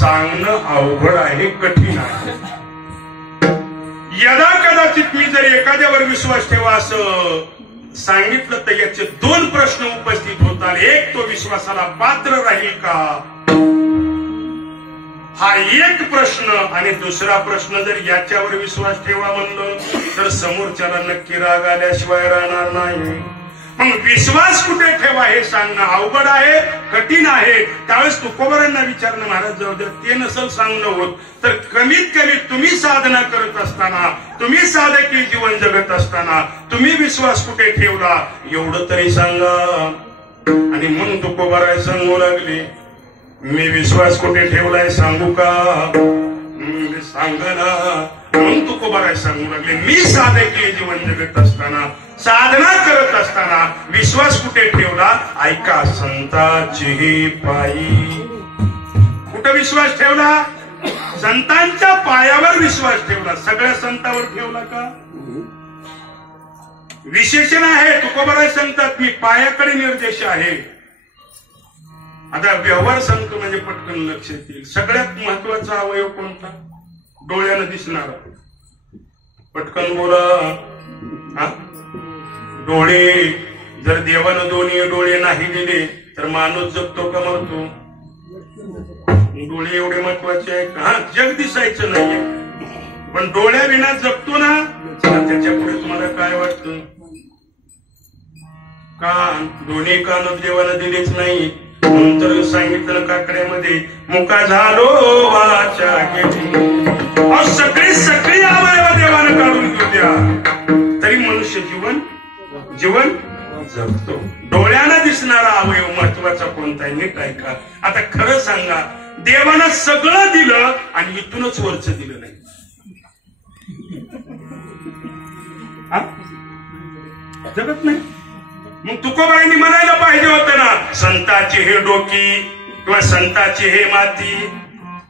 सांगणं अवघड आहे, कठीण आहे. यदा कदाचित मी जर एखाद्यावर विश्वास ठेवा असं सांगितलं तर याचे दोन प्रश्न उपस्थित होतात. एक, तो विश्वासाला पात्र राहील का, हा एक प्रश्न. आणि दुसरा प्रश्न, जर याच्यावर विश्वास ठेवा म्हणलं तर समोरच्याला नक्की राग आल्याशिवाय राहणार नाही. मग विश्वास कुठे ठेवा हे सांगणं अवघड आहे, कठीण आहे. त्यावेळेस तुकोबारांना विचारणं, महाराज जाऊ द्या, ते नसल सांगणं होत तर कमीत कमी तुम्ही साधना करत असताना, तुम्ही साधकी जीवन जगत असताना तुम्ही विश्वास कुठे ठेवला एवढं तरी सांगा. आणि मग तुकोबाराय सांगू लागले, मी विश्वास कुठे ठेवलाय सांगू का, सांगा ना. मग तुकोबाराय सांगू लागले, मी साधकी जीवन जगत असताना, साधना करत असताना विश्वास कुठे ठेवला, ऐका, संताची पायी. कुठे विश्वास ठेवला, संतांच्या पायावर विश्वास ठेवला. सगळ्या संतांवर ठेवला का, विशेषण आहे. तुकोबाराय सांगतात, मी पायाकडे निर्देश आहे. आता व्यवहार सांगतो म्हणजे पटकन लक्ष येईल. सगळ्यात महत्वाचा अवयव कोणता, डोळ्यानं दिसणारा. पटकन बोला. डोळे, जर देवानं दोन्ही डोळे नाही दिले तर माणूस जगतो का मरतो. डोळे एवढे महत्वाचे आहेत. हा, जग दिसायचं नाहीये पण डोळ्याविना जगतो ना. त्याच्या पुढे तुम्हाला काय वाटतं, कान, दोन्ही कान देवानं दिलेच नाही. नंतर सांगितलं काकड्यामध्ये, मुका झालो वाचा गेली. सगळी सगळी अवयव देवानं काढून घेऊ द्या तरी मनुष्य जीवन जगतो. डोळ्यानं दिसणारा अवयव महत्वाचा कोणता आहे, नीट ऐका. आता खरं सांगा, देवानं सगळं दिलं आणि इथूनच वरचं दिलं नाही. जगत नाही. मग तुकोबारांनी म्हणायला पाहिजे होतं ना, संताची हे डोकी किंवा संताची हे माती.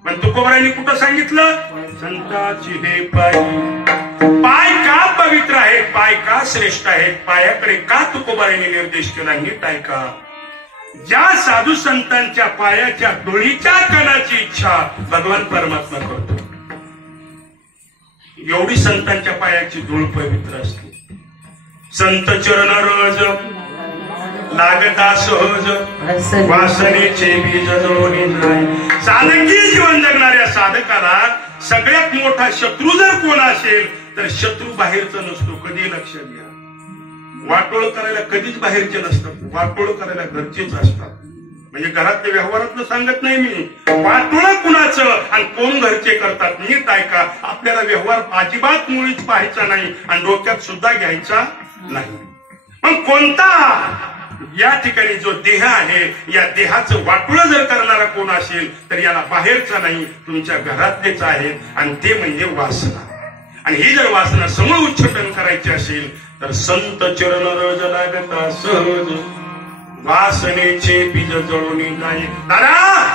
पण तुकोबारांनी कुठं सांगितलं, संताची हे पाय. पाय का पवित्र आहेत, पाय का श्रेष्ठ आहेत, पायाकडे का तुकोबारांनी निर्देश केला, नीट ऐका. ज्या साधू संतांच्या पायाच्या धुळीच्या कणाची इच्छा भगवान परमात्मा करतो, एवढी संतांच्या पायाची धूळ पवित्र असते. संत चरण रज लागता सहज, वासनेचे बीज जळून जाय. साधकी जीवन जगणाऱ्या साधकाला सगळ्यात मोठा शत्रू जर कोण असेल तर शत्रू बाहेरचा नसतो. कधी लक्षात घ्या, वाटोळ करायला कधीच बाहेरचे नसतात, वाटोळ करायला घरचेच असतात. म्हणजे घरातल्या व्यवहारातलं सांगत नाही मी, वाटोळ कुणाचं आणि कोण घरचे करतात. नीट ऐका, आपल्याला व्यवहार अजिबात मुळीच पाहायचा नाही आणि डोक्यात सुद्धा घ्यायचा नाही. पण कोणता, या ठिकाणी जो देह आहे, या देहाचं वाटोळ जर करणारा कोण असेल तर याला बाहेरचा नाही, तुमच्या घरातलेच आहे. आणि ते म्हणजे वासना. आणि ही जर वासना समूळ उच्चाटन करायची असेल तर संत चरण रज लागता सहज, वासनेचे बीज जळून जाई. दादा,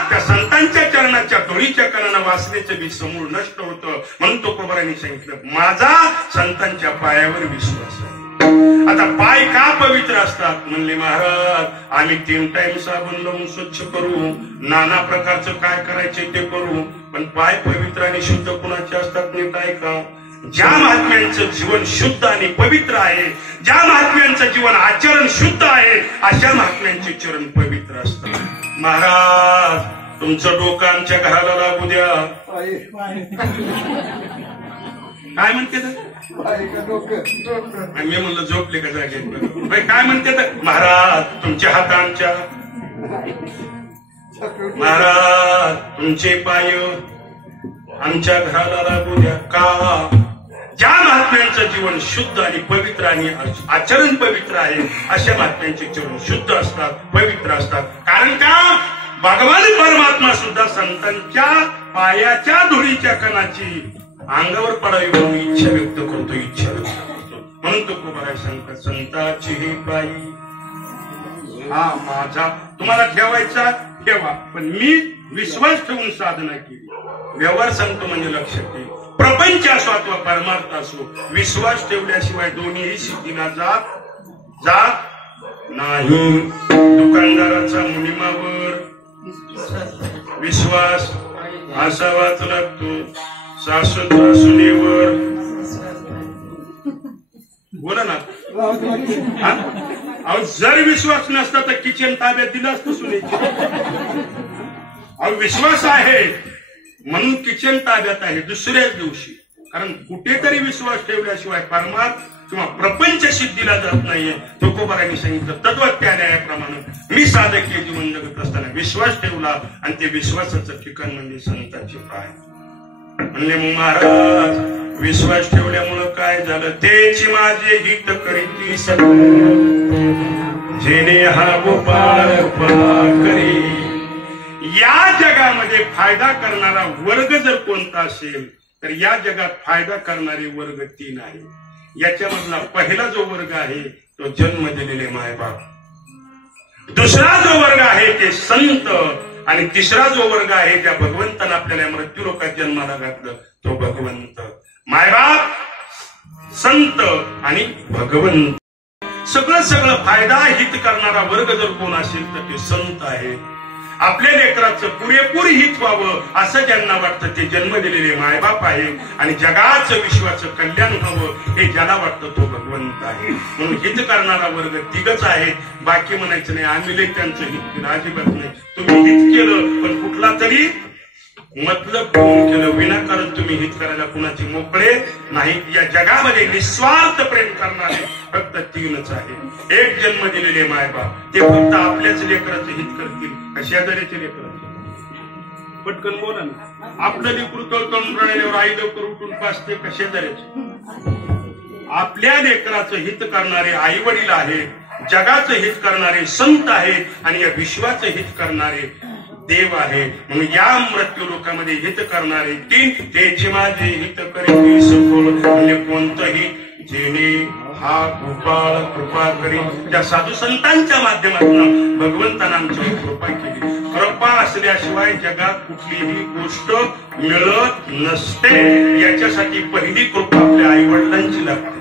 त्या संतांच्या चरणाच्या धुळीच्या कणानं वासनेचं बीज समूळ नष्ट होतं. म्हणून तुकोबारांनी सांगितलं, माझा संतांच्या पायावर विश्वास आहे. आता पाय का पवित्र असतात म्हणले, महाराज आम्ही 3 टाइम साबण लावून स्वच्छ करू, नाना प्रकारचं काय करायचे ते करू, पण पाय पवित्र आणि शुद्ध कुणाचे असतात नीट ऐका. ज्या महात्म्यांचं जीवन शुद्ध आणि पवित्र आहे, ज्या महात्म्यांचं जीवन आचरण शुद्ध आहे, अशा महात्म्यांचे चरण पवित्र असतात. महाराज तुमचं डोकं आमच्या घराला लागू द्या. काय म्हणते मी म्हणलं झोपले का जागे, काय म्हणते महाराज तुमचे हात आमच्या, महाराज तुमचे पाय आमच्या घराला लागू द्या. का, ज्या महात्म्यांचं जीवन शुद्ध आणि पवित्र आणि आचरण पवित्र आहे अशा महात्म्यांचे चरण शुद्ध असतात, पवित्र असतात. कारण का, भगवान परमात्मा सुद्धा संतांच्या पायाच्या धुळीच्या कणाची अंगावर पडावी म्हणून इच्छा व्यक्त करतो, इच्छा व्यक्त करतो. म्हणून तुकोबाराय सांगतात, संताची हे पायी. हा माझा तुम्हाला ठेवायचा ठेवा, पण मी विश्वास ठेवून साधना केली. व्यवहार सांगतो म्हणजे लक्षात येईल. प्रपंच असो अथवा परमार्थ असो, विश्वास ठेवल्याशिवाय दोन्हीही सिद्धीला जात नाही. दुकानदाराचा मुनिमावर विश्वास असावाच लागतो. सासूचा सुनेवर बोला ना. अहो जर विश्वास नसता तर किचन ताब्यात दिला असतं सुनेची. अहो विश्वास आहे म्हणून किचन ताब्यात आहे दुसऱ्याच दिवशी. कारण कुठेतरी विश्वास ठेवल्याशिवाय परमार्थ किंवा प्रपंच सिद्धीला जात नाहीये. तुकोबारांनी सांगितलं तत्वज्ञानाप्रमाणे मी साधकीय जीवन जगत असताना विश्वास ठेवला आणि ते विश्वासाचं ठिकाण म्हणजे संतांची पाय. म्हणले महाराज विश्वास ठेवल्यामुळं काय झालं. तेची माझे हित करीती जेणे हा गोपाळ करी. या जगामध्ये फायदा करणारा वर्ग जर कोणता असेल तर या जगात फायदा करणारे वर्ग 3 आहे. याच्यामधला पहिला जो वर्ग आहे तो जन्म दिलेले मायबाप. दुसरा जो वर्ग आहे ते संत आणि तिसरा जो वर्ग आहे त्या भगवंतानं आपल्याला मृत्यूलोकात जन्माला घातलं तो भगवंत. मायबाप, संत आणि भगवंत. सगळं फायदा हित करणारा वर्ग जर कोण असेल तर ते संत आहे. आपल्या लेकराचं पुरेपूर हित व्हावं असं ज्यांना वाटतं ते जन्म दिलेले मायबाप आहे. आणि जगाचं विश्वाचं कल्याण व्हावं हे ज्याला वाटतं तो भगवंत आहे. म्हणून हित करणारा वर्ग 3च आहे. बाकी म्हणायचं नाही आम्ही लई त्यांचं हित केलं. अजिबात नाही. तुम्ही हित केलं पण कुठला तरी मतलब करून केलं. विनाकारण तुम्ही हित करायला कुणाचे मोकळे नाही. या जगामध्ये निस्वार्थ प्रेम करणारे फक्त 3च आहे. एक जन्म दिलेले मायबाप ते फक्त आपल्याच लेकराचं हित करतील का शेजाऱ्याचे लेकराचं. पटकन बोला ना. आपलं लेकरू तळतळून राहिल्यावर आई लवकर उठून पाचते का शेजाऱ्याचे. आपल्या लेकराचं हित करणारे आई वडील आहेत. जगाचं हित करणारे संत आहेत आणि या विश्वाचं हित करणारे देव आहे. म्हणून या मृत्यू लोकामध्ये हित करणारे 3 तेचे माझे हित करी सखोल. म्हणजे कोणतंही जेणे हा गोपाळ कृपा करी. त्या साधू संतांच्या माध्यमातून भगवंतानं आमच्यावर कृपा केली. कृपा असल्याशिवाय जगात कुठलीही गोष्ट मिळत नसते. याच्यासाठी पहिली कृपा आपल्या आई वडिलांची लागते.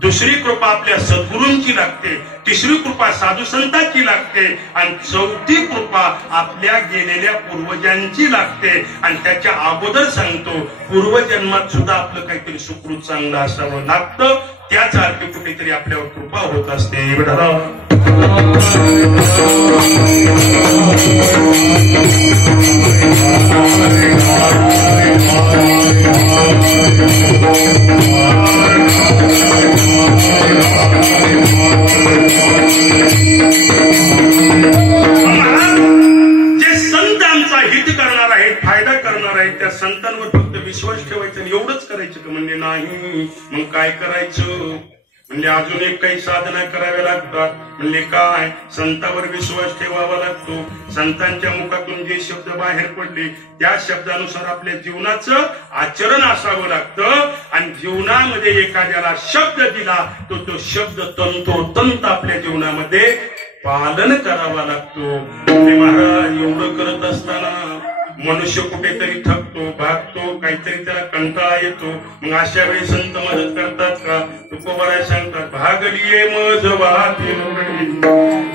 दुसरी कृपा आपल्या सद्गुरूंची लागते. तिसरी कृपा साधू संतांची लागते आणि चौथी कृपा आपल्या गेलेल्या पूर्वजांची लागते. आणि त्याच्या अगोदर सांगतो पूर्वजन्मात सुद्धा आपलं काहीतरी सुकृत चांगलं असावं लागतं. त्याच अर्थी कुठेतरी आपल्यावर कृपा होत असते. जे संत आमचा हित करणार आहेत फायदा करणार आहेत त्या संतांवर फक्त विश्वास ठेवायचा आणि एवढंच करायचं का. म्हणजे नाही मग काय करायचं. म्हणजे अजून एक काही साधना कराव्या लागतात. म्हणजे काय संतांवर विश्वास ठेवावा लागतो. संतांच्या मुखातून जे शब्द बाहेर पडले त्या शब्दानुसार आपल्या जीवनाचं आचरण असावं लागतं. आणि जीवनामध्ये एखाद्याला शब्द दिला तो शब्द तंतोतंत आपल्या जीवनामध्ये पालन करावा लागतो. म्हणजे महाराज एवढं करत असताना मनुष्य कुठेतरी थकतो भागतो काहीतरी त्याला कंटाळा येतो. मग अशा वेळी संत मदत करतात का. तुकोबाराय सांगतात भागलिये मज वाहतील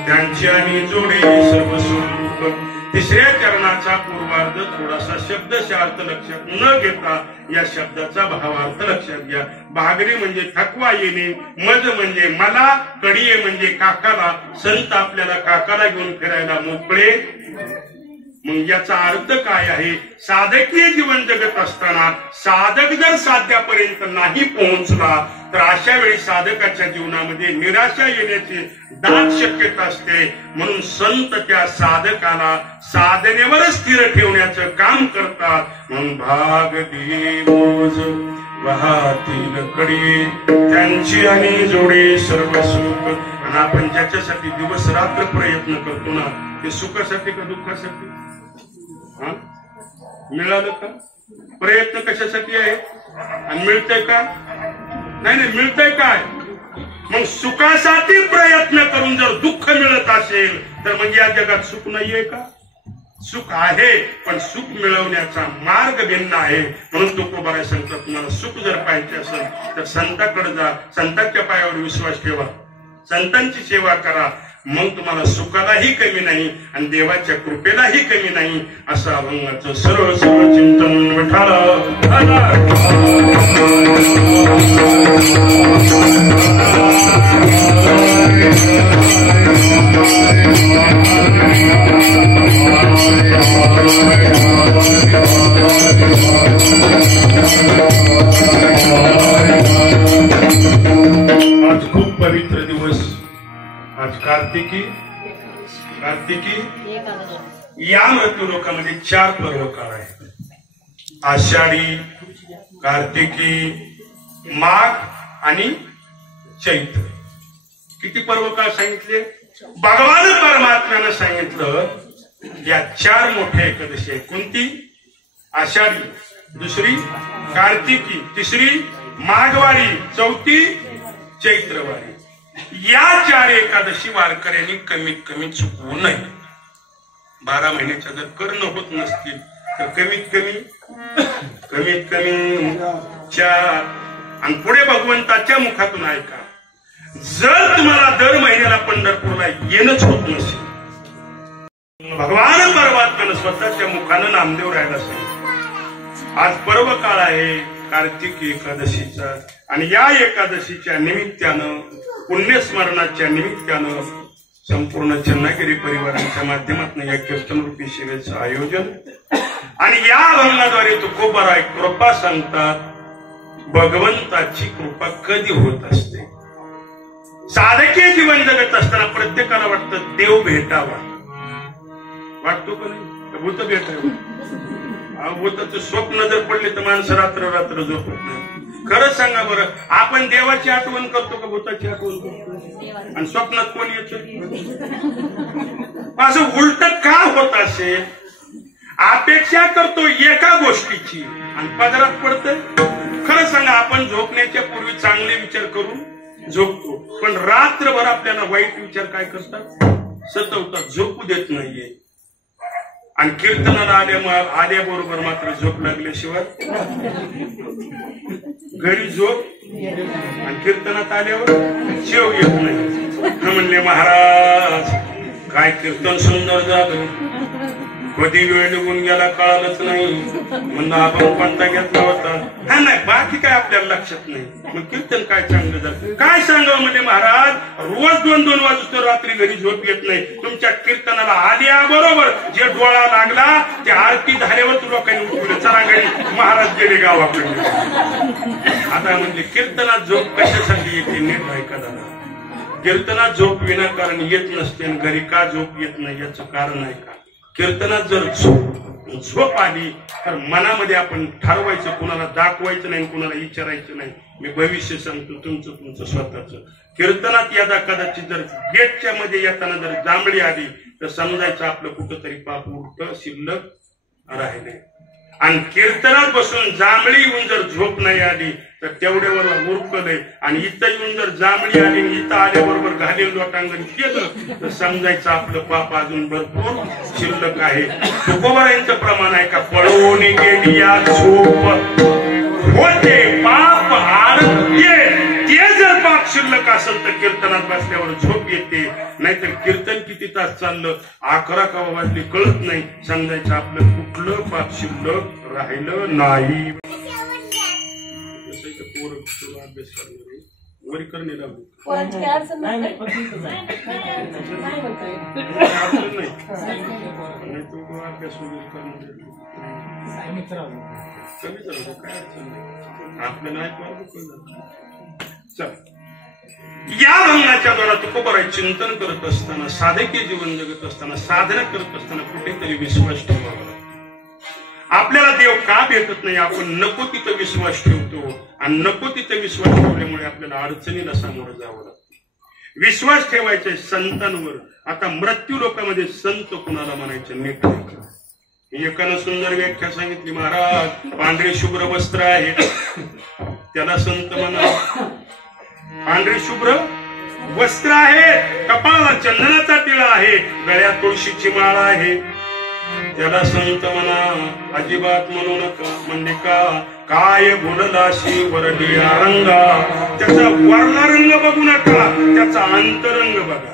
त्यांची आणि जोडे सर्व स्वरूप. तिसऱ्या चरणाचा पूर्वार्ध थोडासा शब्दशार्थ लक्षात न घेता या शब्दाचा भावार्थ लक्षात घ्या. भागरी म्हणजे थकवा येणे. मज म्हणजे मला. कडिये म्हणजे काकाला. संत आपल्याला काकाला घेऊन फिरायला मोकळे. मग याचा अर्थ काय आहे. साधकीय जीवन जगत असताना साधक जर साध्यापर्यंत नाही पोहोचला तर अशा वेळी साधकाच्या जीवनामध्ये निराशा येण्याची दाट शक्यता असते. म्हणून संत त्या साधकाला साधनेवर स्थिर ठेवण्याचं काम करतात. म्हणून भाग दे मोज वाहतील कडी त्यांची आणि जोडे सर्व सुख. आणि आपण ज्याच्यासाठी दिवस रात्र प्रयत्न करतो ना ते सुखासाठी का दुःखासाठी. मिळालं का. प्रयत्न कशासाठी आहे आणि मिळतंय का. नाही मिळतंय काय. मग सुखासाठी प्रयत्न करून जर दुःख मिळत असेल तर मग या जगात सुख नाहीये का. सुख आहे पण सुख मिळवण्याचा मार्ग भिन्न आहे. म्हणून तुकोबाराय सांगतात तुम्हाला सुख जर पाहिजे असेल तर संतांकडे जा. संतांच्या पायावर विश्वास ठेवा. संतांची सेवा करा मग तुम्हाला सुखालाही कमी नाही आणि देवाच्या कृपेलाही कमी नाही. असं अभंगाचं सरळ सरळ चिंतन विठाला. आज खूप पवित्र दिवस. आज कार्तिकी या मृत्यू लोकांमध्ये 4 पर्व काळ आहेत. आषाढी, कार्तिकी, माघ आणि चैत्र. किती पर्व काळ सांगितले? भगवान परमात्म्यानं सांगितलं या 4 मोठ्या एकादशी आहेत. कोणती? आषाढी, दुसरी कार्तिकी, तिसरी माघवारी, चौथी चैत्रवारी. या 4 एकादशी वारकऱ्यांनी कमीत कमी चुकवू नये. 12 महिन्याच्या जर करणं होत नसतील तर कमीत कमी 4 आणि पुढे भगवंताच्या मुखातून ऐका. जर तुम्हाला दर महिन्याला पंढरपूरला येणंच होत नसेल, भगवान परमात्म्यानं स्वतःच्या मुखानं नामदेव राहायला सांगितलं. आज पर्व काळ आहे कार्तिकी एकादशीचा आणि या एकादशीच्या निमित्तानं, पुण्यस्मरणाच्या निमित्तानं संपूर्ण चन्नागिरी परिवारांच्या माध्यमातून या कीर्तनरूपी सेवेचं आयोजन. आणि या अभंगाद्वारे तुकोबाराय कृपा सांगतात. भगवंताची कृपा कधी होत असते? साधकीय जीवन जगत असताना प्रत्येकाला वाटतं देव भेटावा. वाटतो का नाही? भूत भेटावं. भूताचं स्वप्न जर पडले तर माणसं रात्र रात्र झोपत नाही. खरंच सांगा बरं, आपण देवाची आठवण करतो का भूताची आठवण करतो? आणि स्वप्नात कोण येतं? असं उलट का होत असेल? अपेक्षा करतो एका गोष्टीची आणि पदरात पडतं. खरं सांगा, आपण झोपण्याच्या पूर्वी चांगले विचार करून झोपतो, पण रात्रभर आपल्याला वाईट विचार काय करतात? सतवतात, झोपू देत नाहीये. आणि कीर्तनाला आल्याबरोबर मात्र झोप लागल्याशिवाय घरी झोप आणि कीर्तनात आल्यावर शेव येत नाही. म्हणले महाराज काय कीर्तन सुंदर झालं, कधी वेळ निघून गेला कळालंच नाही. म्हणून आपण कोणता घेतला होता? हा नाही, बाकी काय आपल्याला लक्षात नाही. मग कीर्तन काय चांगलं झालं. काय सांगावं म्हणजे महाराज, रोज 2-2 वाजता रात्री घरी झोप येत नाही. तुमच्या कीर्तनाला आल्याबरोबर जे डोळा लागला ते आरती झाल्यावर लोकांनी उठवलं, चला घरी, महाराज गेले गावाकडे. आता म्हणजे कीर्तनात झोप कशासाठी येते? नीट ऐका दादा. कीर्तनात झोप विनाकारण येत नसते आणि घरी का झोप येत नाही याचं कारण आहे का? कीर्तनात जर झोप आली तर मनामध्ये आपण ठरवायचं, कुणाला दाखवायचं नाही, कुणाला विचारायचं नाही. मी भविष्य सांगतो तुमचं स्वतःच. कीर्तनात यदा कदाचित जर गेटच्या मध्ये येताना जर जांभळी आली तर समजायचं आपलं कुठंतरी पाप उलट शिल्लक राहिले. आणि कीर्तनात बसून जांभळी येऊन जर झोप नाही आली तर तेवढ्यावर उरकलंय. आणि इथं येऊन जर जांभळी आली, इथं आल्याबरोबर घालेल लोटांगण केलं तर समजायचं आपलं पाप अजून भरपूर शिल्लक आहे. तुकोबारायांचं प्रमाण आहे का? पळवून गेली या झोप होते पाप आरोग्य. ते जर पाप शिल्लक असेल तर कीर्तनात बसल्यावर झोप येते. नाहीतर कीर्तन किती तास चाललं, 11 का वाजले कळत नाही. समजायचं आपलं कुठलं पाप शिल्लक राहिलं नाही. अभ्यास करणार वरी करणे लागू नाही. तो अभ्यास वगैरे करणं कमी झालं, काय अडचण नाही. आपल्याला चल. या भंगाच्या द्वारा तुकोबाराय चिंतन करत असताना, साधकीय जीवन जगत असताना, साधना करत असताना कुठेतरी विश्वास ठेवावा. आपल्याला देव का भेटत नाही? आपण नको तिथं विश्वास ठेवतो आणि नको तिथं विश्वास ठेवल्यामुळे आपल्याला अडचणीला सामोरं जावं लागतं. विश्वास ठेवायचे संतांवर. आता मृत्यू लोकांमध्ये संत कुणाला म्हणायचं? नीट ऐका. एकानं सुंदर व्याख्या सांगितली. महाराज, पांढरे शुभ्र वस्त्र आहे त्याला संत म्हणा. पांढरे शुभ्र वस्त्र आहे, कपाळाला चंदनाचा टिळा आहे, गळ्यात तुळशीची माळ आहे, त्याला संत म्हणा. अजिबात म्हणू नका. म्हणजे का? काय बोललाशी वरडिया रंगा. त्याचा वर्ण रंग बघू नका, त्याचा अंतरंग बघा.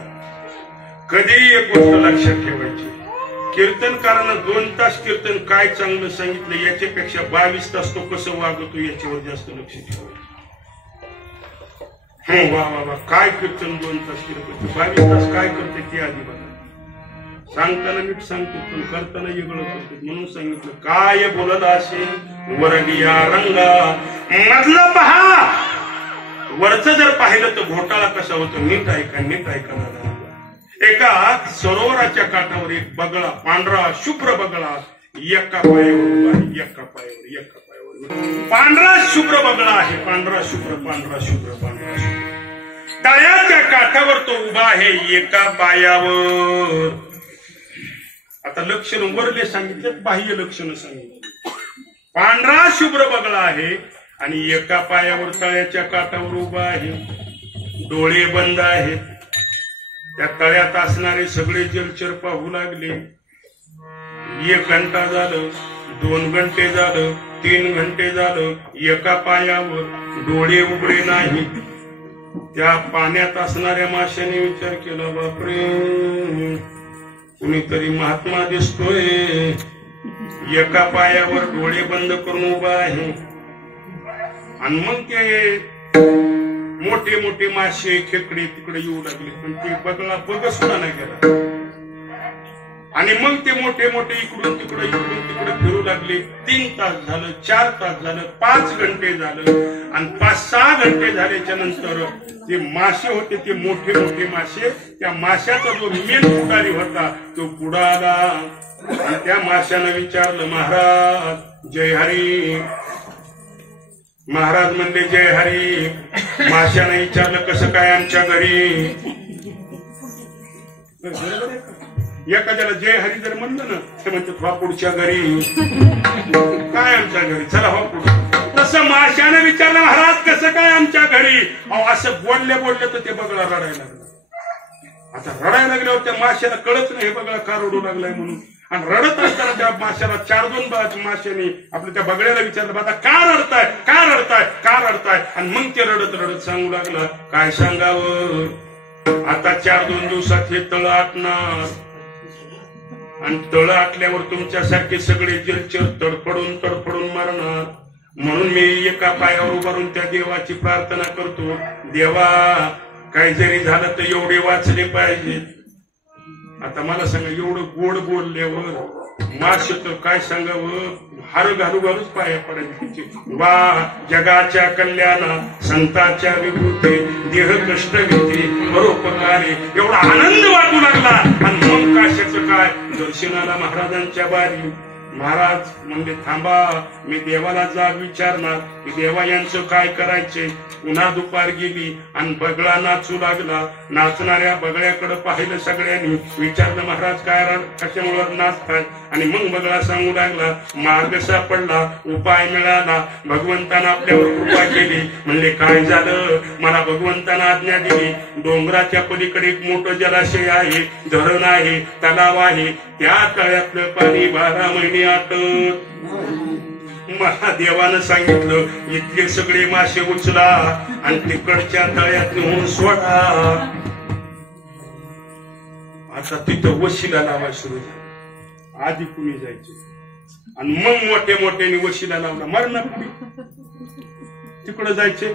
कधीही एक गोष्ट लक्षात ठेवायची, कीर्तनकारानं 2 तास कीर्तन काय चांगलं सांगितलं याच्यापेक्षा 22 तास तो कसं वागतो याच्यावर जास्त लक्ष ठेवायचं. वा वा वा, काय कीर्तन 2 तास कीर्तन, 22 तास काय करते ते आधी बघा. सांगताना नीट सांगते पण करताना वेगळं करते. म्हणून सांगितलं काय बोलत असेल वरगिया रंगा मधलं पहा. वरचं जर पाहिलं तर घोटाळा कसा होतो. नीट ऐका, नीट ऐका. एका सरोवराच्या काठावर एक बगळा, पांढरा शुभ्र बगळा एका पायावर उभा आहे. एका पायावर पांढरा शुभ्र बगळा आहे. पांढरा शुभ्र. तळ्याच्या काठावर तो उभा आहे एका पायावर. आता लक्षण वरले सांगितले, बाह्य लक्षण सांगितले. पांढरा शुभ्र बगळा आहे आणि एका पायावर तळ्याच्या काठावर उभा आहे. डोळे बंद आहेत. त्या तळ्यात असणारे सगळे जलचर पाहू लागले. 1 घंटा झालं, 2 घंटे झालं, 3 घंटे झालं. एका पायावर डोळे उघडे नाहीत. त्या पाण्यात असणाऱ्या माशाने विचार केला, बापरे कुणीतरी महात्मा दिसतोय. एका पायावर डोळे बंद करून उभा आहे. आणि मग ते मोठे मोठे मासे खेकडे तिकडे येऊ लागले पण ते बगळा बघ सुद्धा नाही गेला. आणि मग ते मोठे मोठे इकडून तिकडे फिरू लागले. 3 तास झालं, 4 तास झालं, 5 घंटे झालं आणि 5-6 घंटे झाल्याच्या नंतर ते मासे होते, ते मोठे मोठे मासे, त्या माशाचा जो मेन पुढारी होता तो पुढे आला आणि त्या माशानं विचारलं, महाराज जय हरी. महाराज म्हणले जय हरी. माशाने विचारलं कसं काय आमच्या घरी. एखाद्याला जय हरी जर म्हणलं ना ते म्हणतात वा पुढच्या घरी. काय आमच्या घरी, चला वा पुढे. तसं माशाने विचारलं महाराज कसं काय आमच्या घरी. असं बोलले तर ते बगळा रडायला लागला. आता रडायला लागल्यावर त्या माशाला कळत नाही हे बगळा का रडू लागलाय म्हणून. आणि रडत असताना त्या माशाला 4-2 माशाने आपल्या त्या बगड्याला विचारलं, आता का रडताय. आणि मग ते रडत सांगू लागला, काय सांगावं, आता 4-2 दिवसात हे तळ आटणार आणि तळ आटल्यावर तुमच्यासारखे सगळे जलचर तडफडून मरणार. म्हणून मी एका पायावर उभारून त्या देवाची प्रार्थना करतो, देवा काही जरी झालं तर एवढे वाचले पाहिजेत. आता मला सांगा, एवढं गोड बोलल्यावर माश तर काय सांगावं, हार घालूच पाया पडायचे. वा जगाच्या कल्याणा संतांच्या विभूते देह कष्ट घेते परोपकारे. एवढा आनंद वाटू लागला. आणि मग काशाचं काय, दर्शनाला महाराजांच्या बारी. महाराज म्हणजे थांबा, मी देवाला जाग विचारणार की देवा यांचं काय करायचे. पुन्हा दुपार गेली आणि बगळा नाचू लागला. नाचणाऱ्या बगळ्याकडे पाहिलं सगळ्यांनी. विचारलं महाराज काय कशामुळे नाचताय. आणि मग बगळा सांगू लागला, मार्ग सापडला, उपाय मिळाला, भगवंतानं आपल्यावर कृपा केली. म्हणले काय झालं, मला भगवंतानं आज्ञा दिली. डोंगराच्या पलीकडे एक मोठं जलाशय आहे, धरण आहे, तलाव आहे. त्या तळ्यातलं पाणी 12 महिने आटत. महादेवानं सांगितलं इथले सगळे मासे उचला आणि तिकडच्या तळ्यात नेऊन सोडा. आता तिथं वशिला लावा सुरू झाला. आधी कुणी जायचे आणि मग मोठ्याने वशिला लावला. मरणापुढे तिकडं जायचे.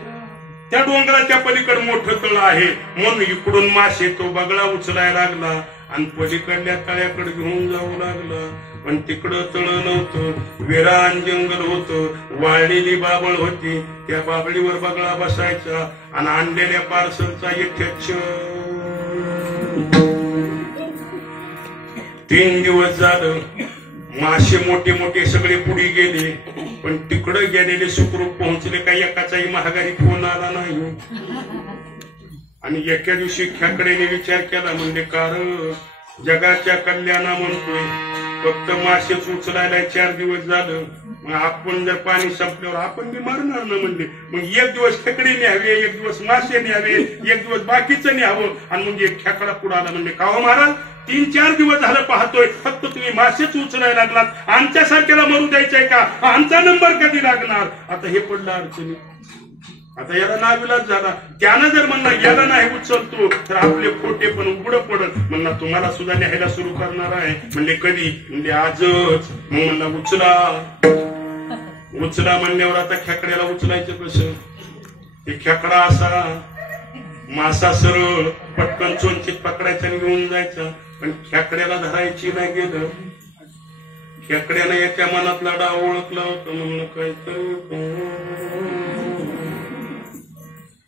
त्या डोंगराच्या पलीकडे मोठं तळ आहे म्हणून इकडून मासे तो बगळा उचलायला लागला आणि पलीकडल्या तळ्याकडे घेऊन जाऊ लागला. पण तिकडं तळ नव्हतं, विरान जंगल होतं, वाळलेली बाबळ होती. त्या बाबळीवर बगळा बसायचा आणि आणलेल्या पार्सलचा यथेच्छ. 3 दिवस झालं. मासे मोठे सगळे पुढे गेले पण तिकडे गेलेले सुखरूप पोहोचले. काही एकाचाही महागारी फोन आला नाही. आणि एका दिवशी खेकडेने विचार केला, म्हणजे कारण जगाच्या कल्याणा म्हणतोय, फक्त मासेच उचलायला 4 दिवस झालं. मग आपण जर पाणी संपल्यावर आपण बी मरणार ना. म्हणले मग 1 दिवस खेकडे न्यावे, 1 दिवस मासे न्यावे, 1 दिवस बाकीचं न्यावं. आणि मग एक खेकडा पुढे आला. म्हणजे का हो महाराज, 3-4 दिवस झालं पाहतोय, फक्त तुम्ही मासेच उचलायला लागलात. आमच्यासारख्याला मरू द्यायचंय का, आमचा नंबर कधी लागणार. आता हे पडलं अडचणी. आता याला नाविलाज झाला. त्यानं जर म्हणला याला नाही उचलतो तर आपले खोटे पण उघड पडत. म्हणला तुम्हाला सुद्धा न्यायला सुरू करणार आहे. म्हणले कधी? म्हणले आजच. मग म्हणला उचला म्हणल्यावर आता खेकड्याला उचलायचं कसं? ते खेकडा असा मासा सरळ पटकन चोंचीत पकडायचा आणि घेऊन जायचा. पण खेकड्याला धरायची नाही गेलं. खेकड्यानं याच्या मनातला डाव ओळखला होता. म्हणलं काहीतरी.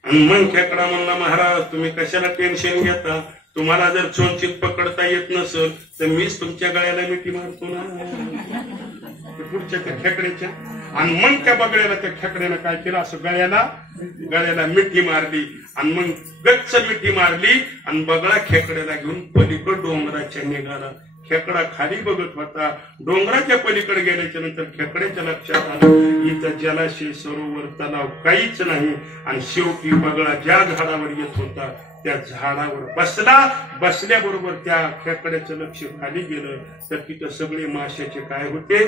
आणि मग खेकडा म्हणला महाराज तुम्ही कशाला टेन्शन घेता? तुम्हाला जर चोंचीत पकडता येत नसेल तर मीच तुमच्या गळ्याला मिठी मारतो ना. पुढच्या त्या खेकड्याच्या. आणि मग त्या बगड्याला त्या खेकड्यानं काय केलं? असं गळ्याला मिठी मारली. आणि मग गच्च मिठी मारली. आणि बगळा खेकड्याला घेऊन पलीकड डोंगराच्या निघाला. खेकडा खाली बघत होता. डोंगराच्या पलीकडे गेल्याच्या नंतर खेकड्याच्या लक्षात आलं इथं जलाशय सरोवर तलाव काहीच नाही. आणि शेवटी बगळा ज्या झाडावर येत होता त्या झाडावर बसला. बसल्याबरोबर त्या खेकड्याचं लक्ष खाली गेलं तर तिथं सगळे माशाचे काय होते?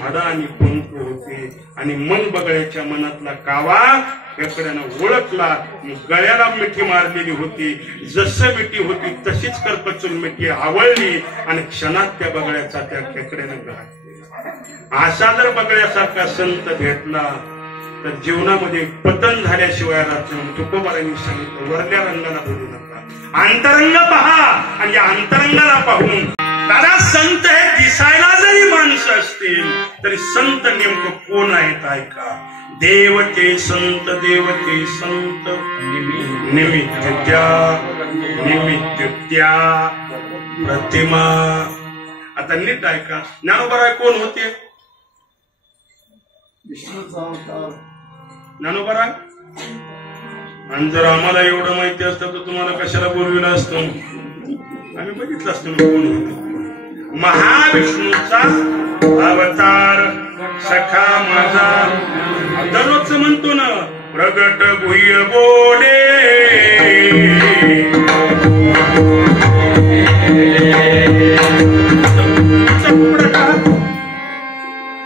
हाडं आणि पंख होते. आणि मग बगळ्याच्या मनातला कावा खेकड्यानं ओळखला. गळ्याला मिठी मारलेली होती. जसं मिठी होती तशीच करकचून मिठी आवळली आणि क्षणात त्या बगळ्याचा त्या खेकड्यानं घात केला. असा जर बगळ्यासारखा संत भेटला तर जीवनामध्ये पतन झाल्याशिवाय राहतो. तुकोबारांनी सांगितलं वरल्या रंगाला बोलू नका, अंतरंग पहा. आणि या अंतरंगाला पाहून दादा संत हे दिसायला जरी माणसं असतील तरी संत नेमकं कोण आहेत ऐका. देवते संत निमित्त त्या प्रतिमा. आता नीट ऐका. ज्ञानोबा कोण होते? ज्ञानोबा. आणि जर आम्हाला एवढं माहिती असतं तर तुम्हाला कशाला बोलविलं असतं? आम्ही बघितलं असतं कोण होते. महाविष्णूचा अवतार सखा माझा. दररोज म्हणतो ना प्रगट गुह्य बोले.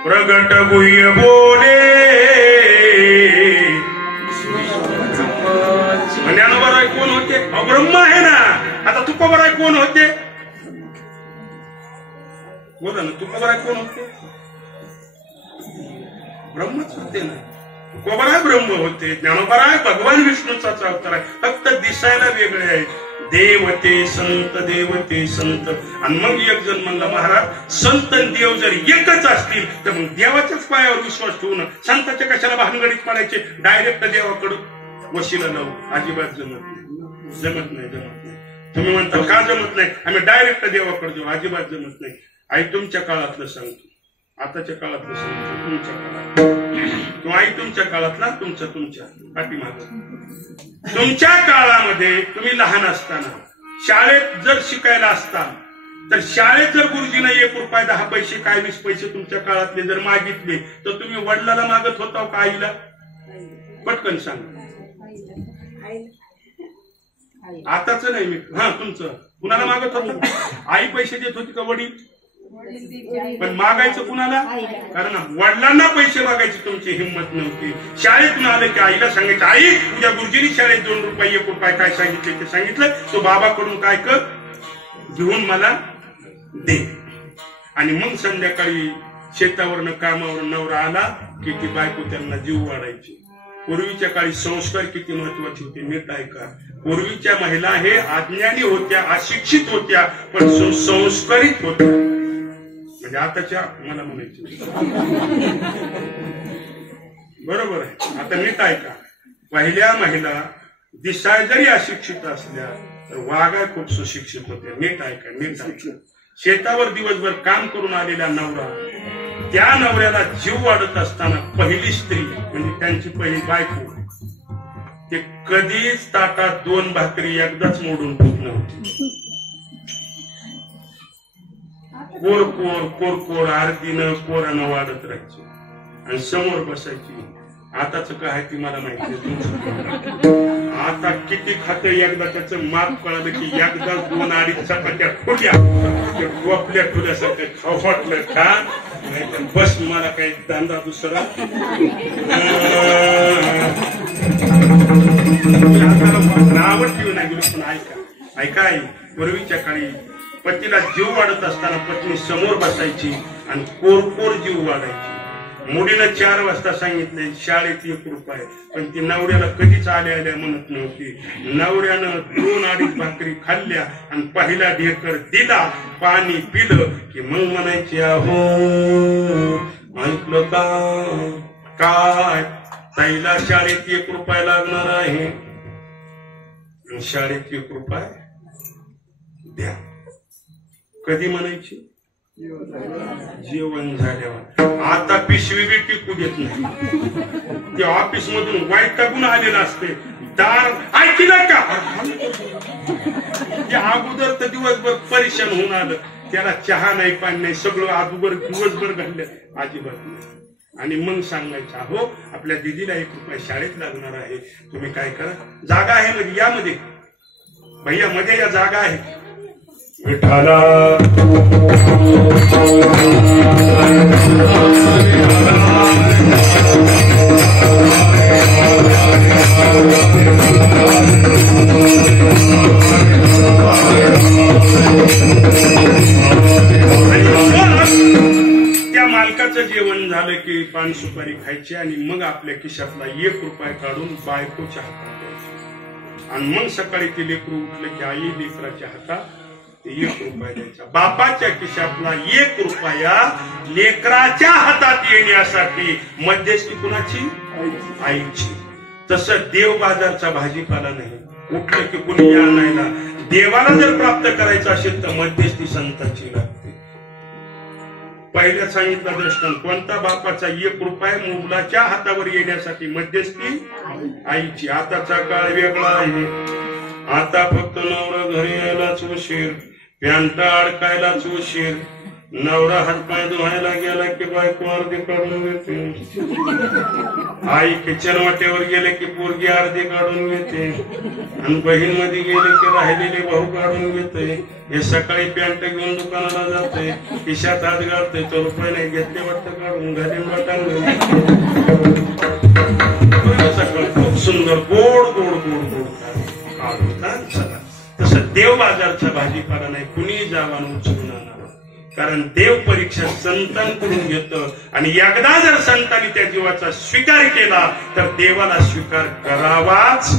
प्रगट गुह्य बोले. ज्ञानोबा कोण होते? ब्रह्म आहे ना. आता तुकोबा कोण होते? बोला ना. तुकोबा कोण होते? ब्रह्मच होते ना. तुकोबा ब्रह्म होते. ज्ञानोबा भगवान विष्णूचाच अवतार आहे. फक्त दिसायला वेगळे आहे. देवते संत. आणि मग एक जण म्हणला महाराज संत देव जर एकच असतील तर मग देवाच्याच पायावर विश्वास ठेवून संताच्या कशाला भानगडीत पडायचे? डायरेक्ट देवाकडं वशीला लावू. अजिबात जमत नाही. तुम्ही म्हणता का जमत नाही? आम्ही डायरेक्ट देवाकडे जाऊ. अजिबात जमत नाही. आई तुमच्या काळातलं सांगतो, आताच्या काळातलं सांगतो. तुमच्या काळात किंवा आई तुमच्या काळातला तुमच्या पाठीमाग. तुमच्या काळामध्ये तुम्ही लहान असताना शाळेत जर शिकायला असता तर शाळेत जर गुरुजीने 1 रुपया 10 पैसे काय 20 पैसे तुमच्या काळातले जर मागितले तर तुम्ही वडिलाला मागत होता का आईला? पटकन सांग. आताच नाही मी. हा तुमचं कुणाला मागत होता? आई पैसे देत होती का वडील? पण मागायचं कुणाला? कारण वडिलांना पैसे मागायची तुमची हिंमत नव्हती. शाळेतून आलं की आईला सांगायचं आई तुझ्या गुरुजींनी शाळेत 2 रुपये 1 रुपये काय सांगितले ते सांगितलं. तो बाबाकडून काय कर घेऊन मला दे. आणि मग संध्याकाळी शेतावरनं कामावरून नवरा आला की ती बायको त्यांना जीव वाढायची. पूर्वीच्या काळी संस्कार किती महत्वाचे होते नीट ऐका. पूर्वीच्या महिला हे अज्ञानी होत्या, अशिक्षित होत्या, पण सुसंस्कारित होत्या. म्हणजे आताच्या मला म्हणायचं बरोबर आहे. आता नीट ऐका. पहिल्या महिला दिसाय जरी अशिक्षित असल्या तर वागाय खूप सुशिक्षित होत्या. नीट ऐका. शेतावर दिवसभर काम करून आलेला नवरा त्या नवऱ्याला जीव वाढत असताना पहिली स्त्री म्हणजे त्यांची पहिली बायको ते कधीच ताटात 2 भाकरी एकदाच मोडून ठेवत नव्हती. कोर आरतीनं कोरानं वाढत राहायची आणि समोर बसायची. आताच काय ती मला माहिती तुमचं. आता किती खातं एकदा त्याचं माप कळालं की एकदा 2-2.5 चपात्या ठोल्या गोपल्या ठेवल्यासारखं खाऊ वाटलं का? बस मला काही धंदा दुसरा नाव ठेवू नाही गेलो, पण ऐका ऐका आई, पूर्वीच्या काळी पतीला जीव वाढत असताना पत्नी समोर बसायची आणि कोरकोर जीव वाढायची. मुलीनं 4 वाजता सांगितले शाळेत 1 रुपये, पण ती नवऱ्याला कधीच आल्या म्हणत नव्हती. नवऱ्यानं 2-2.5 भाकरी खाल्ल्या आणि पहिला ढेकर दिला, पाणी पिलं की मग म्हणायची अहो ऐकलं का, काय ताईला शाळेत 1 रुपया लागणार आहे, शाळेत 1 रुपया द्या. कधी म्हणायची? जेवण झाल्यावर. आता पिशवी बी टिकू देत नाही. ते ऑफिस मधून वाईट टाकून आलेलं असते, दार ऐकलं का, ते अगोदर तर दिवसभर परेशान होऊन आलं, त्याला चहा नाही पाणी नाही, सगळं अगोदर दिवसभर घाललं, अजिबात नाही. आणि मग सांगायचं हो आपल्या दिदीला 1 रुपया शाळेत लागणार आहे, तुम्ही काय करा, जागा आहे मध्ये यामध्ये भैया मध्ये या जागा आहे. विठाला त्या मालकाचं जेवण झालं की पान सुपारी खायची आणि मग आपल्या खिशातला 1 रुपया काढून बायकोच्या हातात द्यायचा. आणि मग सकाळी ते लेकरू उठलं की आई लेकराच्या हातात 1 रुपया द्यायचा. बापाच्या खिशातला 1 रुपया लेकराच्या हातात येण्यासाठी मध्यस्थी कुणाची? आईची. तसं देव बाजारचा भाजीपाला नाही, उठलं की कुणी आणायला. देवाला जर प्राप्त करायचं असेल तर मध्यस्थी संतांची लागते. पहिल्या सांगितला दृष्टांत कोणता? बापाचा 1 रुपया मुलाच्या हातावर येण्यासाठी मध्यस्थी आईची. आताचा काळ वेगळा आहे. आता फक्त नवरा घरी यायलाच उशीर, पॅन्ट अडकायलाच उशीर, नवरा हातपाय धुवायला गेला की बायको अर्धी काढून घेते, आई किचन वाटेवर गेले की पोरगी अर्धी काढून घेते, आणि बहीण मध्ये गेले की राहिलेले भाऊ काढून घेते. हे सकाळी पॅन्ट घेऊन दुकानाला जाते, खिशात हात घालते, तर रुपये नाही घेतले वाटतं काढून घालीन वाटाण. खूप सुंदर गोड गोड गोड गोड चला. तसं देव बाजारचा भाजीपाला नाही, कुणी जावान उचलून आणणार. कारण देव परीक्षा संतांकडून घेतं आणि एकदा जर संतांनी त्या जीवाचा स्वीकार केला तर देवाला स्वीकार करावाच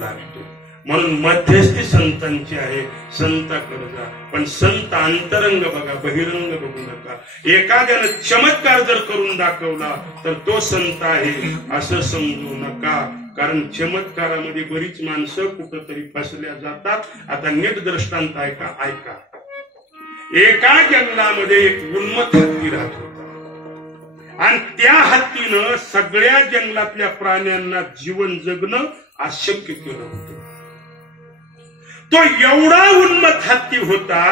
लागतो. म्हणून मध्यस्थी संतांची आहे, संताकडे जा. पण संत अंतरंग बघा, बहिरंग बघू नका. एखाद्यानं चमत्कार जर करून दाखवला तर तो संत आहे असं समजू नका. कारण चमत्कारामध्ये बरीच माणसं कुठंतरी फसल्या जातात. आता नीट दृष्टांत ऐका. एका जंगलामध्ये एक उन्मत्त हत्ती राहत होता आणि त्या हत्तीनं सगळ्या जंगलातल्या प्राण्यांना जीवन जगणं अशक्य केलं होतं. तो एवढा उन्मत्त हत्ती होता,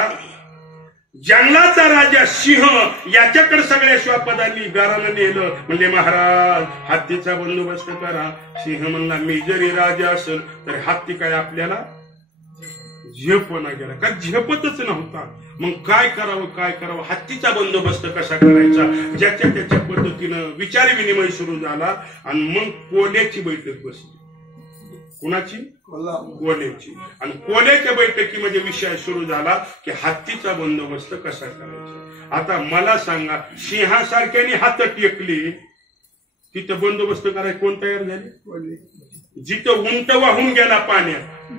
जंगलाचा राजा सिंह याच्याकडे सगळ्या श्वापदांनी गारानं नेलं. म्हणजे महाराज हत्तीचा बंदोबस्त करा. सिंह म्हणला मी जरी राजा असेल तर हत्ती काय आपल्याला झेपणा गेला, का झेपतच नव्हता. मग काय करावं, हत्तीचा बंदोबस्त कसा करायचा, ज्याच्या त्याच्या पद्धतीनं विचार विनिमय सुरू झाला. आणि मग कोल्याची बैठक बसली. कुणाची? कोल्याची. आणि कोल्याच्या बैठकीमध्ये विषय सुरू झाला की हत्तीचा बंदोबस्त कसा करायचा. आता मला सांगा, सिंहासारख्याने हात टेकली तिथं बंदोबस्त करायला कोण तयार झाले? जिथं उंट वाहून गेला पाण्यात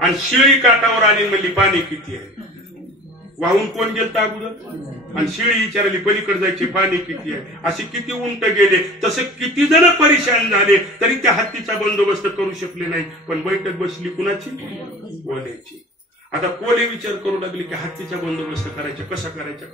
आणि शिळी काठावर आली म्हणली पाणी किती आहे, वाहून कोण गेलं अगोदर, आणि शिळी विचारली पलीकडे जायचे पाणी किती आहे. असे किती उंट गेले, तसं किती जण परेशान झाले तरी त्या हत्तीचा बंदोबस्त करू शकले नाही. पण बैठक बसली कुणाची? कोल्याची. आता कोले विचार करू लागले की हत्तीचा बंदोबस्त करायचा कसा करायचा.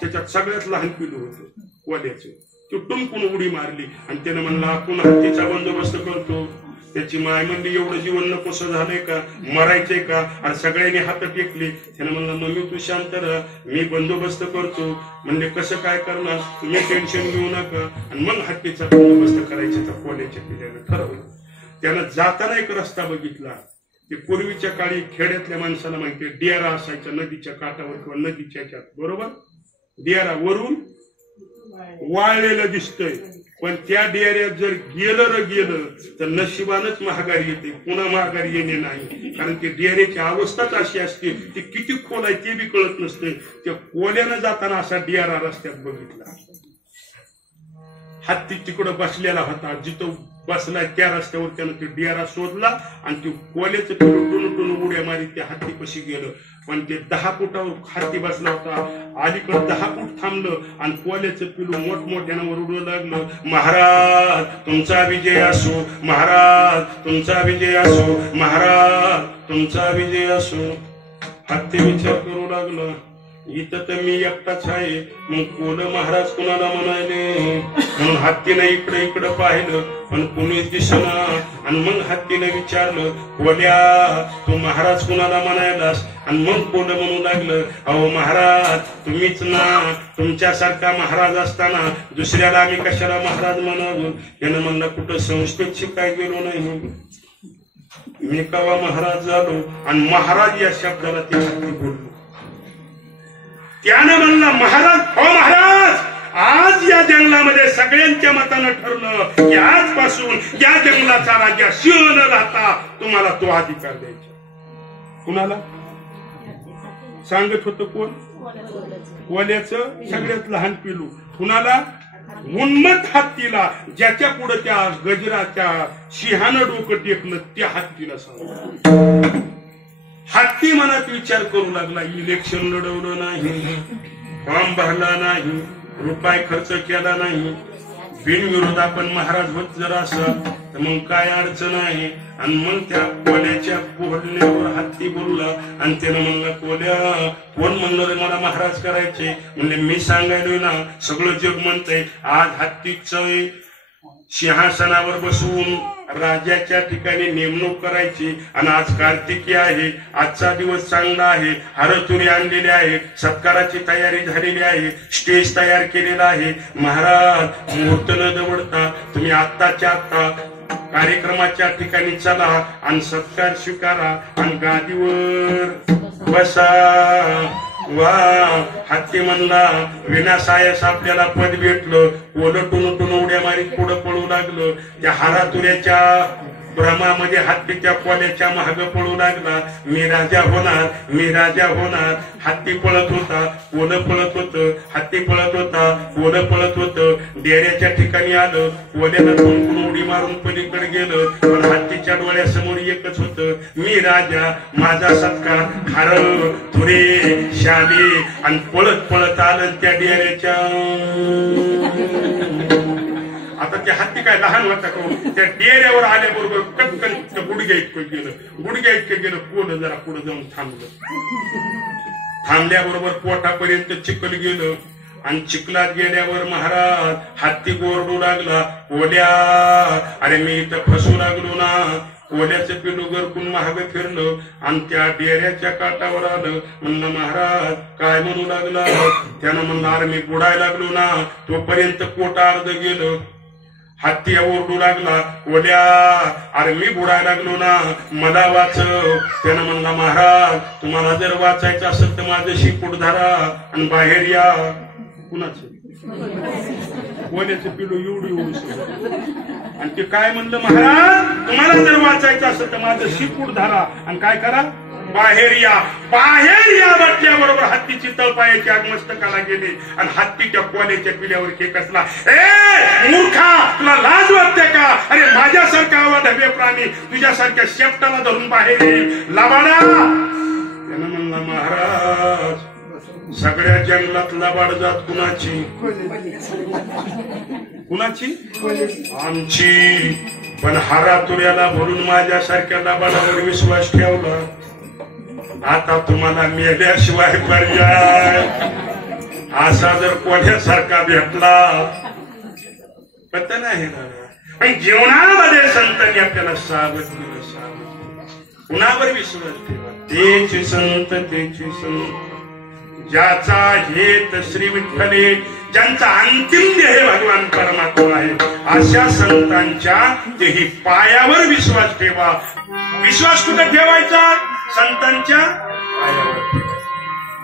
त्याच्यात सगळ्यात लहान पिलू होतं कोल्याचं. तो टुमकून उडी मारली आणि त्यानं म्हणला आपण हत्तीचा बंदोबस्त करतो. त्याची माय म्हणली एवढं जीवन नकोसं झालंय का, मरायचंय का. आणि सगळ्यांनी हात टेकले. त्यानं म्हणलं मम्मी तू शांत राहा, मी बंदोबस्त करतो. म्हणजे कसं काय करणार, तुम्ही टेन्शन घेऊ नका. आणि मग हत्तीचा बंदोबस्त करायचा तर कोल्याच्या पिल्यानं ठरवलं. त्यानं जाताना एक रस्ता बघितला की पूर्वीच्या काळी खेड्यातल्या माणसाला माहिती डेरा असायचा नदीच्या काठावर किंवा नदीच्या ह्याच्यात, बरोबर. डेरा वरून वाळलेलं दिसतंय पण त्या डेऱ्यात जर गेलं तर नशिबानच महागारी येते, पुन्हा महागारी येणे नाही. कारण ते डेऱ्याची अवस्थाच अशी असते, ते किती खोल आहे ते बी कळत नसते. त्या कोल्यानं जाताना असा डेरा रस्त्यात बघितला. हत्ती तिकडं बसलेला होता, जिथं बसलाय त्या रस्त्यावर त्यानं ते डेरा शोधला आणि ते कोल्याचं टुन उड्या मारी त्या हत्ती कशी गेलं. पण ते 10 फुटावर हत्ती बसला होता, अलीकडे 10 फूट थांबलं आणि कोल्याचं पिलू मोठमोठ्यानं ओरडू लागलं, महाराज तुमचा विजय असो, महाराज तुमचा विजय असो, महाराज तुमचा विजय असो. हत्ती विचार करू लागला, इथं तर मी एकटाच आहे, मग कोल महाराज कुणाला म्हणाले. म्हणून हत्तीनं इकडे पाहिलं पण कुणीच दिसना. आणि मग हत्तीनं विचारलं, कोल्या तू महाराज कुणाला म्हणायलास. आणि मग कोल म्हणू लागलं, अहो महाराज तुम्हीच ना, तुमच्यासारखा महाराज असताना दुसऱ्याला आम्ही कशाला महाराज म्हणावं. यानं म्हणलं, कुठं संस्कृत शिकाय गेलो नाही, मी कवा महाराज झालो. आणि महाराज या शब्दाला ते हत्ती बोललो. त्यानं म्हणला, महाराज हो महाराज, आज या जंगलामध्ये सगळ्यांच्या मतानं ठरलं की आजपासून या जंगलाचा राजा सिंह न राहता तुम्हाला तो अधिकार द्यायचा. कुणाला सांगत होतं? कोण? कोल्याचं सगळ्यात लहान पिलू. कुणाला? उन्मत हत्तीला, ज्याच्या पुढे त्या गजराच्या सिंहानं डोकं टेकलं त्या हत्तीला सांग. हत्ती मनात विचार करू लागला, इलेक्शन लढवलं नाही, फॉर्म भरला नाही, रुपये खर्च केला नाही, बिनविरोध आपण महाराज होत जर असं तर मग काय अडचण आहे. आणि मग त्या कोल्याच्या बोलण्यावर हत्ती बोलला आणि त्यानं म्हणलं, कोल्या कोण म्हणलं रे मला महाराज करायचे. म्हणजे मी सांगायलो ना, सगळं जग म्हणतंय आज हत्तीचं सिंहासनावर बसून राजाच्या ठिकाणी नेमणूक करायची. आणि आज कार्तिकी आहे, आजचा दिवस चांगला आहे, हरतुरी आणलेले आहे, सत्काराची तयारी झालेली आहे, स्टेज तयार केलेला आहे. महाराज मुहूर्त न दवडता तुम्ही आत्ताच्या आत्ता कार्यक्रमाच्या ठिकाणी चला आणि सत्कार स्वीकारा आणि गादीवर बसा. वा, हत्ती म्हणला, विनासायास आपल्याला पद भेटलं. कोलं टुन उड्या मारीत पुढं पळू लागलं. त्या हारातुऱ्याच्या भ्रमामध्ये हत्ती त्या कोल्याच्या माग पळू लागला. मी राजा होणार, मी राजा होणार. हत्ती पळत होता, कोलं पळत होतं, हत्ती पळत होता, कोलं पळत होतं. डेऱ्याच्या ठिकाणी आलं, कोल्याला टुन उडी मारून पलीकडे गेलं. पण हत्तीच्या डोळ्यासमोर एकच होतं, मी राजा, माझा सत्कार, हार तुरे शाली. आणि पळत पळत आलं त्या डेऱ्याच्या. आता त्या हत्ती काय लहान होता का? त्या डेऱ्यावर आल्याबरोबर कटकन गुडघ्या इतकं गेलं. कोण जरा पुढे जाऊन थांबलं. थांबल्याबरोबर पोटापर्यंत चिखल गेलं. आणि चिखलात गेल्यावर महाराज हत्ती ओरडू लागला, कोल्या अरे मी इथं फसू लागलो ना. कोल्याचं पिलू गरकून महाग फिरलं आणि त्या डेऱ्याच्या काठावर आलं. म्हणलं, महाराज काय म्हणू लागला? त्यानं म्हणलं, अरे मी बुडायला लागलो ना. तोपर्यंत पोट अर्ध गेलं. हत्ती ओरडू लागला, कोल्या अरे मी बुडायला लागलो ना, मला वाचव. त्यानं म्हणला, महाराज तुम्हाला जर वाचायचं असेल तर माझं शिपूट धरा आणि बाहेर या. कुणाचं? कोल्याचं पिलू एवढी आणि ते काय म्हणलं, महाराज तुम्हाला जर वाचायचं असेल तर माझं शिपूट धरा आणि काय करा, बाहेर या. बाहेर या म्हटल्याबरोबर हत्तीची तळपायाची आग मस्तकाला गेली आणि हत्ती त्या कोल्याच्या पिल्यावर खेकसला. ए मूर्खा, तुला लाज वाटते का? अरे माझ्यासारखा अवाढव्य प्राणी तुझ्यासारख्या शेपटाला धरून बाहेर येईल, लबाडा. त्यानं म्हणला, महाराज सगळ्या जंगलात लबाड जात कुणाची? कुणाची? आमची. पण हारातुऱ्याला भरून माझ्यासारख्या लबाडावर विश्वास ठेवला. आता तुम्हाला मेल्याशिवाय पर्याय. असा जर कोण्यासारखा भेटला पत्त नाही ना. पण जीवनामध्ये संतांनी आपल्याला सावध केलं. कुणावर विश्वास ठेवा? तेची संत, तेची संत. ज्याचा हेत श्री विठ्ठले, ज्यांचा अंतिम ध्येय भगवान परमात्मा आहे, अशा संतांच्या तेही पायावर विश्वास ठेवा. विश्वास कुठे ठेवायचा? संतांच्या पायावर.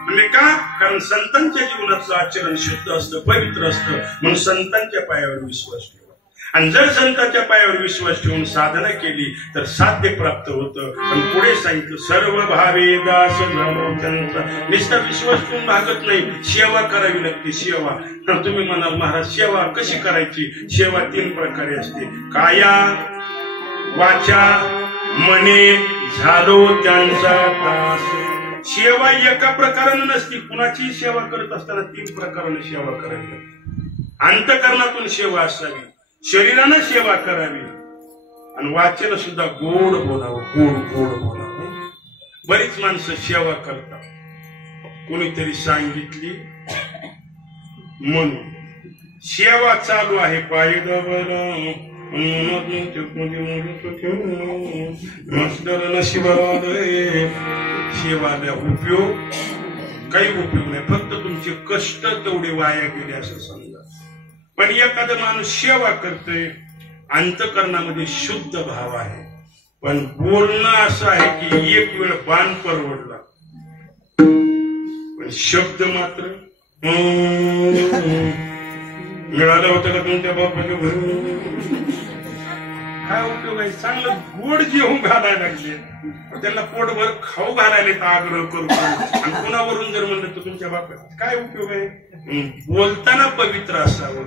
म्हणजे का? कारण संतांच्या जीवनाचं आचरण शुद्ध असतं, पवित्र असतं. म्हणून संतांच्या पायावर विश्वास ठेवा. आणि जर संतांच्या पायावर विश्वास ठेवून साधना केली तर साध्य प्राप्त होतं. पण पुढे सांगितलं सर्व भावे दास झालो त्यांचा. नुसता विश्वास ठेवून भागत नाही, सेवा करावी लागते. सेवा तर तुम्ही म्हणाल महाराज सेवा कशी करायची? सेवा 3 प्रकारे असते. काया वाचा मने झालो त्यांचा दास. सेवा एका प्रकारानं नसती. कुणाची सेवा करत असताना 3 प्रकाराने सेवा करावी लागते. अंतःकरणातून सेवा असावी, शरीरानं सेवा करावी आणि वाचन सुद्धा गोड बोलावं, गोड गोड बोलावं. बरीच माणसं सेवा करतात, कोणीतरी सांगितली म्हणून. सेवा चालू आहे पाय दबला सेवाला उपयोग काही उपयोग नाही, फक्त तुमचे कष्ट तेवढे वाया गेले असं समजा. पण एखादा माणूस सेवा करतोय, अंतःकरणामध्ये शुद्ध भाव आहे, पण बोलणं असं आहे की एक वेळ बाण परवडला, पण शब्द मात्र मिळालं होतं का तुमच्या बापाच्या घरी? काय उपयोग आहे? चांगलं गोड जेवून घालायला लागले, त्यांना पोटभर खाऊ घालायला आग्रह करतो आणि कुणावरून जर म्हणलं तर तुमच्या बापाचा काय उपयोग आहे? बोलताना पवित्र असावं,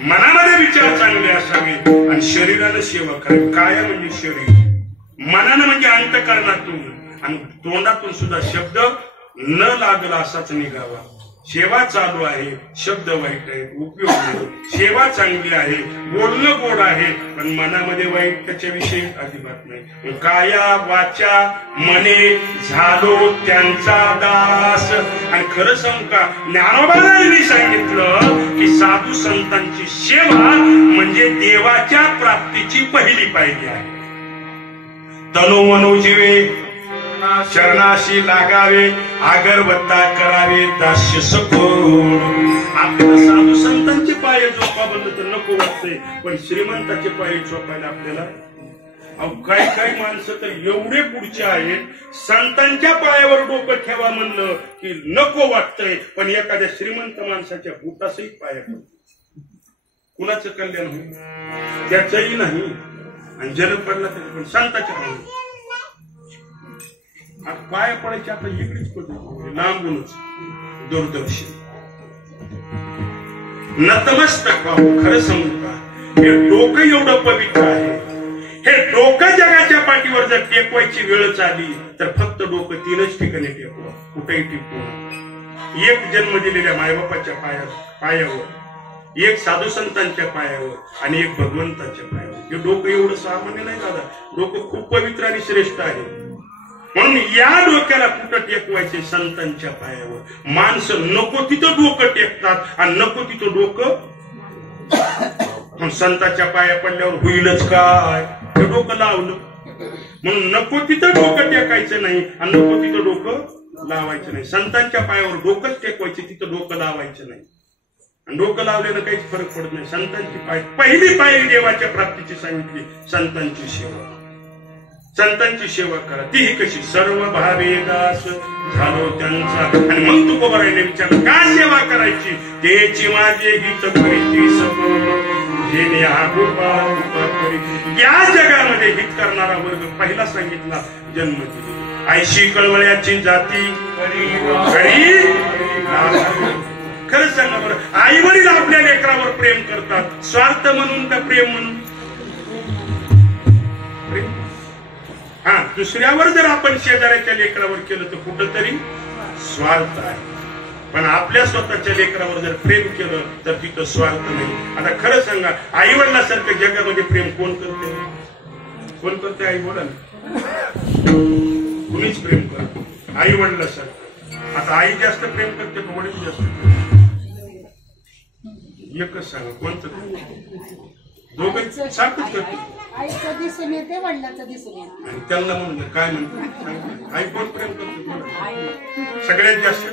मनामध्ये विचार चांगले असावे आणि शरीरानं सेवा करावी. काय म्हणजे शरीर, मनानं म्हणजे अंतःकरणातून आणि तोंडातून सुद्धा शब्द न लागला असाच निघावा. सेवा चालू आहे, शब्द वाईट आहे, उपयोग नाही. सेवा चांगली आहे, बोलणं गोड आहे, पण मनामध्ये वाईट त्याच्याविषयी अजिबात नाही. काया वाचा मने झालो त्यांचा दास. आणि खरं सांगू का, ज्ञानोबांनी सांगितलं की साधू संतांची सेवा म्हणजे देवाच्या प्राप्तीची पहिली पायरी आहे. तनु मनो जीवे शरणाशी लागावे, अगरबत्ता करावे, दास्य सखोड. आपल्याला साधू संतांचे पाय झोपाबद्दल तर नको वाटतंय, पण श्रीमंताचे पाय झोपायला आपल्याला काही काही माणसं तर एवढे पुढचे आहेत, संतांच्या पायावर डोकं ठेवा म्हणलं की नको वाटतंय, पण एखाद्या श्रीमंत माणसाच्या बुटासही पाया कुणाचं कल्याण होईल त्याचंही नाही. आणि जर पडला तरी पण संताच्या पायावर पाया पडायची आता इकडेच पडली, लांबूनच दूरदर्शी नतमस्तक व्हावं. खरं सांगू का, हे डोकं एवढं पवित्र आहे, हे डोकं जगाच्या पाठीवर जर टेकवायची वेळ आली तर फक्त डोकं 3च ठिकाणी टेकवा, कुठेही टेकवू. एक जन्म दिलेल्या मायबापाच्या पायावर, एक साधू संतांच्या पायावर आणि एक भगवंताच्या पायावर. हे डोकं एवढं सामान्य नाही दादा, डोकं खूप पवित्र आणि श्रेष्ठ आहे. म्हणून या डोक्याला कुठं टेकवायचे? संतांच्या पायावर. माणसं नको तिथं डोकं टेकतात आणि नको तिथं डोकं. संतांच्या पाया पडल्यावर होईलच काय? हे डोकं लावलं म्हणून नको तिथं डोकं टेकायचं नाही आणि नको तिथं डोकं लावायचं नाही. संतांच्या पायावर डोकंच टेकवायचे, तिथं डोकं लावायचं नाही. आणि डोकं लावल्यानं काहीच फरक पडत नाही. संतांची पहिली पायरी देवाच्या प्राप्तीची सांगितली, संतांची सेवा. संतांची सेवा करा. तीही कशी? सर्व भावे दास झालो त्यांचा. आणि मग तू गोबरायला विचारलं का सेवा करायची? त्याची माझे हित करीती सगळं या जगामध्ये हित करणारा वर्ग पहिला सांगितला जन्म दिले. ऐशी कळवळ्याची जाती खरंच सांगा बरं, आई वडील आपल्या लेकरावर प्रेम करतात, स्वार्थ म्हणून का प्रेम म्हणून? हा, दुसऱ्यावर जर आपण शेजाऱ्याच्या लेकरावर केलं तर कुठंतरी स्वार्थ आहे, पण आपल्या स्वतःच्या लेकरावर जर प्रेम केलं तर तिथं स्वार्थ नाही. आता खरं सांगा, आई वडिलासारखं जगामध्ये प्रेम कोण करते? कोण करते? आई बोला ना, कुणीच प्रेम करत आई वडिलासारखं. आता आई जास्त प्रेम करते का वडील जास्त प्रेम? एकच सांगा, कोणतं? दोघं सारखंच करते. आईचं दिसून येते, वडिलांचं दिसून येते. आणि त्यांना म्हणलं काय म्हणतात? आई कोण प्रेम करते सगळ्यात जास्त?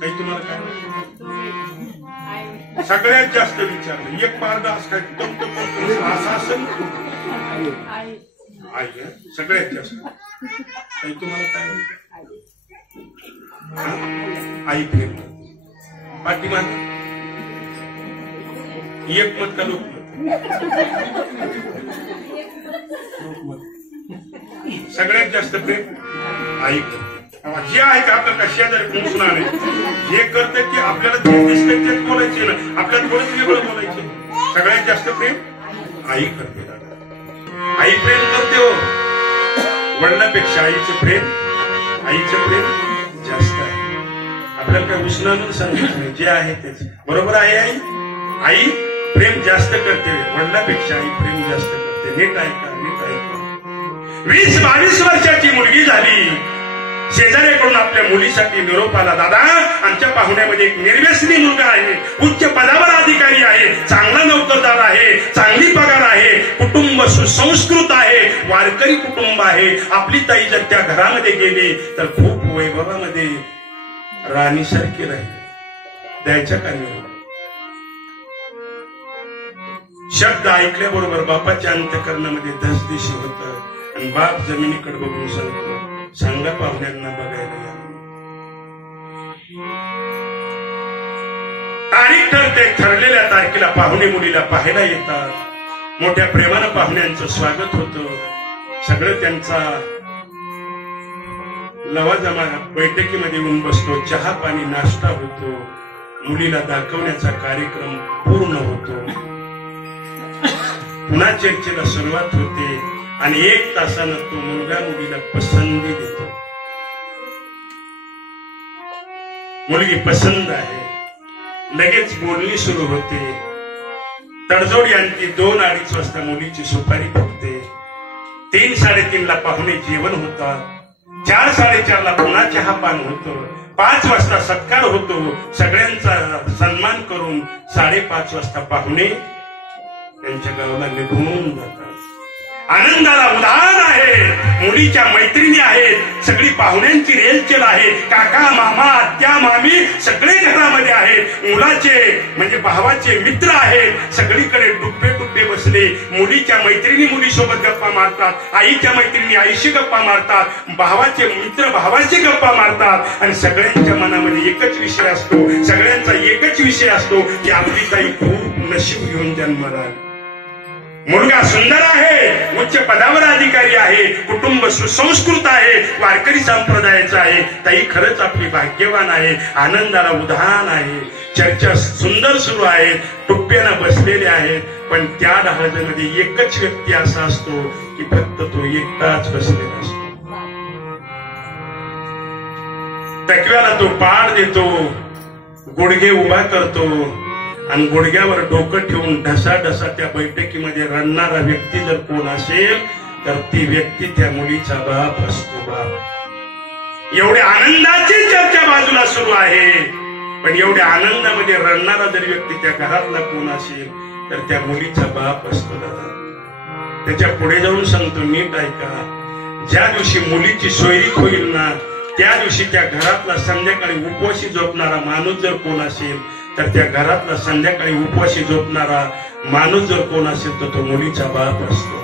काही तुम्हाला काय म्हणतात? सगळ्यात जास्त विचारलं, एक मार्ग असं असं असेल आई सगळ्यात जास्त. काही तुम्हाला काय म्हणतात? आई प्रेम पाठीमाग एक मत का लोक सगळ्यात जास्त प्रेम आई करते. जे आहे का आपल्या कशा जरी पोहोचणार नाही, जे करते की आपल्याला जे दिसते तेच बोलायचे ना, आपल्याला थोडेच वेगळं बोलायचे. सगळ्यात जास्त प्रेम आई करते. आई प्रेम करते हो, वडिलांपेक्षा आईचं प्रेम जास्त आहे. आपल्याला काही उष्णानं सांगितलं नाही, जे आहे तेच बरोबर आहे. आई प्रेम जास्त करते, वडिलांपेक्षा आई प्रेम जास्त करते. नीट ऐका. 20-22 वर्षाची मुलगी झाली, शेजाऱ्याकडून आपल्या मुलीसाठी निरोप आला. दादा, आमच्या पाहुण्यामध्ये एक निर्व्यसनी मुलगा आहे, उच्च पदावर अधिकारी आहे, चांगला नोकरदार आहे, चांगली पगार आहे, कुटुंब सुसंस्कृत आहे, वारकरी कुटुंब आहे. आपली ताई जर त्या घरामध्ये गेली तर खूप वैभवामध्ये राणीसारखी राहील. द्यायच्या का नाही? शब्द ऐकल्याबरोबर बापाच्या अंतःकरणामध्ये धसदिशी होतं आणि बाप जमिनीकडे बघून सांगतो, सांगा पाहुण्यांना बघायला या. तारीख ठरते, ठरलेल्या तारखेला पाहुणे मुलीला पाहायला येतात. मोठ्या प्रेमानं पाहुण्यांचं स्वागत होतं. सगळं त्यांचा लवाजमा बैठकीमध्ये येऊन बसतो. चहा पाणी नाश्ता होतो. मुलीला दाखवण्याचा कार्यक्रम पूर्ण होतो. पुन्हा चर्चेला सुरुवात होते आणि 1 तासानं तो मुलगा मुलीला पसंती देतो. मुलगी पसंत आहे. लगेच बोलणी सुरू होते. तडजोडी आणखी 2-2:30 वाजता मुलीची सुपारी फुटते. 3-3:30 ला पाहुणे जेवण होतात. 4-4:30 ला पुन्हा चहा पान होतं. 5 वाजता सत्कार होतो. सगळ्यांचा सन्मान करून 5:30 वाजता पाहुणे त्यांच्या गावाला निघून जातात. आनंदाला उधाण आहे. मुलीच्या मैत्रिणी आहेत, सगळी पाहुण्यांची रेलचेल आहे. काका, मामा, आत्या, मामी सगळे घरामध्ये आहेत. मुलाचे म्हणजे भावाचे मित्र आहेत. सगळीकडे टुप्पे बसले. मुलीच्या मैत्रिणी मुलीसोबत गप्पा मारतात, आईच्या मैत्रिणी आईशी गप्पा मारतात, भावाचे मित्र भावाशी गप्पा मारतात आणि सगळ्यांच्या मनामध्ये एकच विषय असतो, सगळ्यांचा एकच विषय असतो की आपली ताई खूप नशीब घेऊन जन्माला आली. मुलगा सुंदर आहे, उच्च पदावर अधिकारी आहे, कुटुंब सुसंस्कृत आहे, वारकरी संप्रदायाचा आहे. ताई खरंच आपली भाग्यवान आहे. आनंदाला उधाण आहे. चर्चा सुंदर सुरू आहे. टुप्प्यानं बसलेले आहेत. पण त्या डहाळमध्ये एकच व्यक्ती असा असतो की फक्त तो एकटाच बसलेला असतो. तकव्याला तो पाड देतो, गुडघे उभा करतो आणि गुडघ्यावर डोकं ठेवून ढसा त्या बैठकीमध्ये रडणारा व्यक्ती जर कोण असेल तर ती व्यक्ती त्या मुलीचा बाप असतो. बाप. एवढ्या आनंदाची चर्चा बाजूला सुरू आहे, पण एवढ्या आनंदामध्ये रडणारा जर व्यक्ती त्या घरातला कोण असेल तर त्या मुलीचा बाप असतो. दादा, त्याच्या पुढे जाऊन सांगतो, नीट ऐका. ज्या दिवशी मुलीची सोयरीक होईल ना, त्या दिवशी त्या घरातला संध्याकाळी उपवाशी झोपणारा माणूस जर कोण असेल तर त्या घरातला संध्याकाळी उपवाशी झोपणारा माणूस जर कोण असेल तर तो मुलीचा बाप असतो.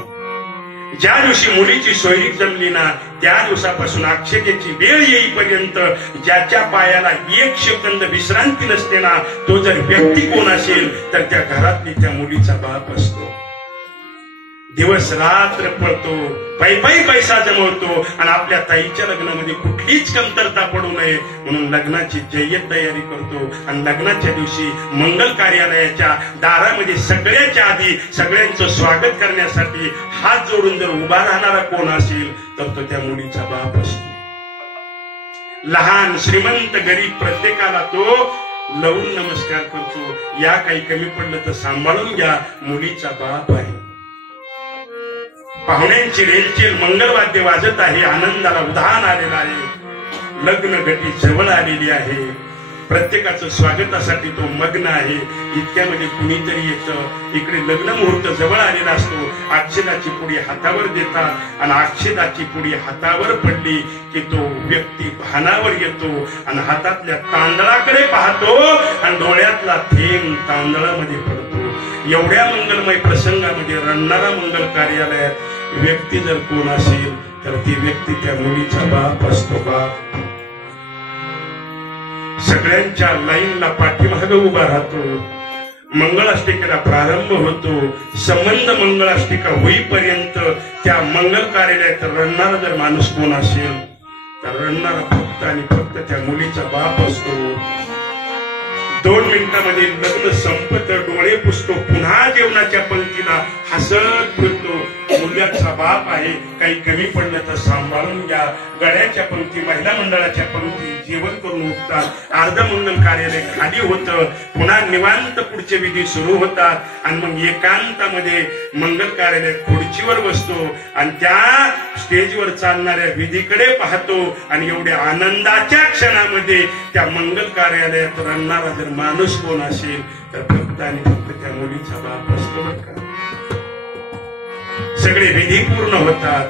ज्या दिवशी मुलीची सोयरीक जमली ना, त्या दिवसापासून अक्षतेची वेळ येईपर्यंत ज्याच्या पायाला 1 सेकंद विश्रांती नसते ना, तो जर व्यक्ती कोण असेल तर त्या घरातली त्या मुलीचा बाप असतो. दिवस रात्र पळतो, पैसा जमवतो आणि आपल्या ताईच्या लग्नामध्ये कुठलीच कमतरता पडू नये म्हणून लग्नाची जय्यत तयारी करतो. आणि लग्नाच्या दिवशी मंगल कार्यालयाच्या दारामध्ये सगळ्याच्या आधी सगळ्यांचं स्वागत करण्यासाठी हात जोडून जर उभा राहणारा कोण असेल तर तो त्या मुलीचा बाप असतो. लहान श्रीमंत गरीब प्रत्येकाला तो लवून नमस्कार करतो. या काही कमी पडलं तर सांभाळून घ्या, मुलीचा बाप आहे. पाहुण्यांची रेलचेल मंगलवाद्य वाजत आहे. आनंदाला उधाण आलेला आहे. लग्न घटी जवळ आलेली आहे. प्रत्येकाचं स्वागतासाठी तो मग्न आहे. इतक्यामध्ये कुणीतरी येतं. इकडे लग्न मुहूर्त जवळ आलेला असतो. अक्षदाची पुडी हातावर देतात आणि अक्षदाची पुडी हातावर पडली की तो व्यक्ती भानावर येतो आणि हातातल्या तांदळाकडे पाहतो आणि डोळ्यातला थेंब तांदळामध्ये पडतो. एवढ्या मंगलमय प्रसंगामध्ये रडणारा मंगल कार्यालयात व्यक्ती जर कोण असेल तर ती व्यक्ती त्या मुलीचा बाप असतो. बाप सगळ्यांच्या लाईनला पाठीमागे उभा राहतो. मंगलाष्टिकेला प्रारंभ होतो. संबंध मंगलाष्टिका होईपर्यंत त्या मंगल कार्यालयात रडणारा जर माणूस कोण असेल तर रडणारा फक्त आणि फक्त त्या मुलीचा बाप असतो. 2 मिनिटांमध्ये लग्न संपत, डोळे पुसतो, पुन्हा जेवणाच्या पंक्तीला हसत फिरतो. मुलाचा बाप आहे, काही कमी पडलं तर सांभाळून घ्या. गड्याच्या पंक्ती, महिला मंडळाच्या पंक्ती जेवण करून उठतात. अर्धमंगल कार्यालय खाली होतं. पुन्हा निवांत पुढचे विधी सुरू होतात आणि मग एकांतामध्ये मंगल कार्यालय खुर्चीवर बसतो आणि त्या स्टेजवर चालणाऱ्या विधीकडे पाहतो आणि एवढ्या आनंदाच्या क्षणामध्ये त्या मंगल कार्यालयात रडणारा जर माणूस कोण असेल तर फक्त आणि फक्त त्या मुलीचा बाप असतो. बरं का? सगळे विधी पूर्ण होतात.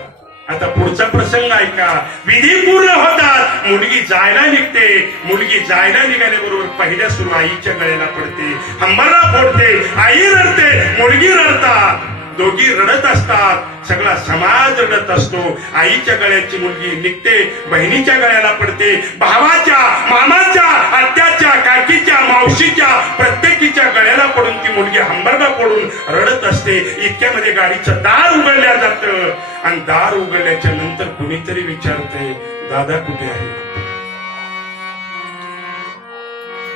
आता पुढचा प्रसंग ऐका. विधी पूर्ण होतात, मुलगी जायला निघते. मुलगी जायला निघाल्याबरोबर पहिल्या सुरू आईच्या गळ्याला पडते, हंबरला फोडते. आई रडते, मुलगी रडतात, दोघी रडत असतात. सगळा समाज रडत असतो. आईच्या गळ्याची मुलगी निघते, बहिणीच्या गळ्याला पडते. भावाच्या, मामाच्या, आत्याच्या, काकीच्या, मावशीच्या, प्रत्येकीच्या गळ्याला पडून ती मुलगी हंबरडा पडून रडत असते. इतक्यामध्ये गाडीचं दार उघडल्या जातं आणि दार उघडल्याच्या नंतर कुणीतरी विचारते, दादा कुठे आहे?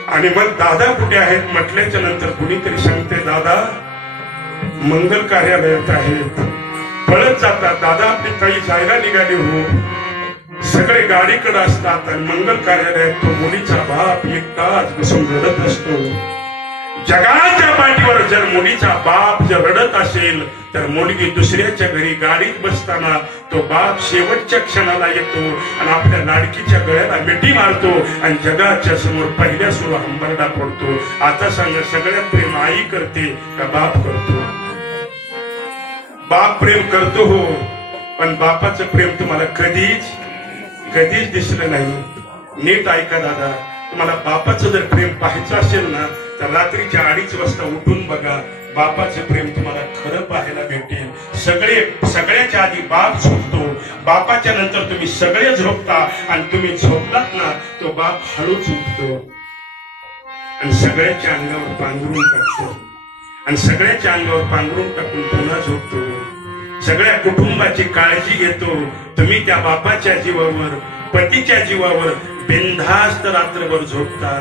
आणि मग दादा कुठे आहेत म्हटल्याच्या नंतर कुणीतरी सांगते, दादा मंगल कार्यालयात आहेत. पळत जातात. दादा आपली ताई जायला निघाली हो. सगळे गाडीकडे असतात आणि मंगल कार्यालयात तो मुलीचा बाप एकटाच बसून रडत असतो. जगाच्या पाठीवर जर मुलीचा बाप जर रडत असेल तर मुलगी दुसऱ्याच्या घरी गाडीत बसताना तो बाप शेवटच्या क्षणाला येतो आणि आपल्या लाडकीच्या गळ्याला मिठी मारतो आणि जगाच्या समोर पहिल्या सुरू हंबरडा पडतो. आता सांगा, सगळ्यात प्रेम आई करते का बाप करतो? बाप प्रेम करतो हो, पण बापाचं प्रेम तुम्हाला कधीच दिसलं नाही. नीट ऐका दादा, तुम्हाला बापाचं जर प्रेम पाहायचं असेल ना तर रात्रीच्या 2:30 वाजता उठून बघा. बापाचं प्रेम तुम्हाला खरं पाहायला भेटेल. सगळ्याच्या आधी बाप झोपतो, बापाच्या नंतर तुम्ही सगळे झोपता आणि तुम्ही झोपलात ना तो बाप हळूच उठतो आणि सगळ्याच्या अंगावर पांघरून टाकतो आणि सगळ्याच्या अंगावर पांघरून टाकून पुन्हा झोपतो. सगळ्या कुटुंबाची काळजी घेतो. तुम्ही त्या बापाच्या जीवावर, पतीच्या जीवावर बिनधास्त रात्रभर झोपता.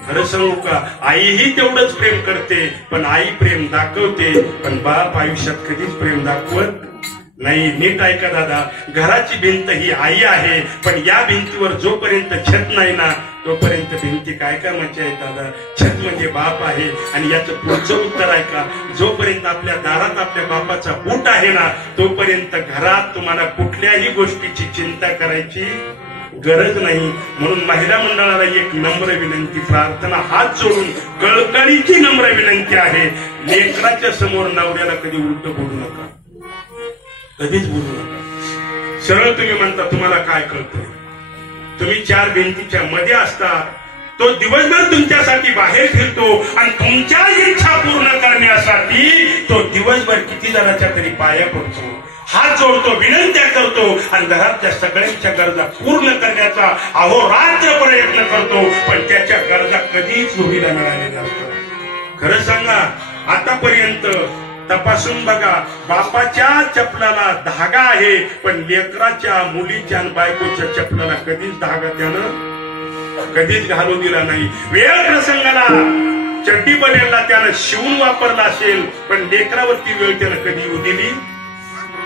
खरं सांगू का, आईही तेवढंच प्रेम करते, पण आई प्रेम दाखवते, पण बाप आयुष्यात कधीच प्रेम दाखवत नाही. नीट ऐका दादा, घराची भिंत ही आई आहे, पण या भिंतीवर जोपर्यंत छत नाही ना तोपर्यंत भिंती काय कामाची आहे दादा? छत म्हणजे बाप आहे. आणि याचं पुढचं उत्तर ऐका, जोपर्यंत आपल्या दारात आपल्या बापाचा बूट आहे ना तोपर्यंत घरात तुम्हाला कुठल्याही गोष्टीची चिंता करायची गरज नाही. म्हणून महिला मंडळाला एक नम्र विनंती, प्रार्थना, हात जोडून कळकळीची नम्र विनंती आहे, लेकराच्या समोर नवऱ्याला कधी उलट बोलू नका, कधीच बोलू नका. सरळ तुम्ही म्हणता तुम्हाला काय कळतंय? तुम्ही 4 भिंतीच्या मध्ये असता, तो दिवसभर तुमच्यासाठी बाहेर फिरतो आणि तुमच्या इच्छा पूर्ण करण्यासाठी तो दिवसभर किती जणांच्या तरी पाया पडतो, हात जोडतो, विनंत्या करतो आणि घरातल्या सगळ्यांच्या गरजा पूर्ण करण्याचा अहोरात्र प्रयत्न करतो, पण त्याच्या गरजा कधीच मुलीला मिळालेल्या असतात. खरं सांगा, आतापर्यंत तपासून बघा, बापाच्या चपलाला धागा आहे पण लेकराच्या, मुलीच्या आणि बायकोच्या चपलाला कधीच धागा त्यानं कधीच घालू दिला नाही. वेळ प्रसंगाला चड्डी बनेलला त्यानं शिवून वापरला असेल पण लेकरावरती वेळ त्यानं कधी येऊ दिली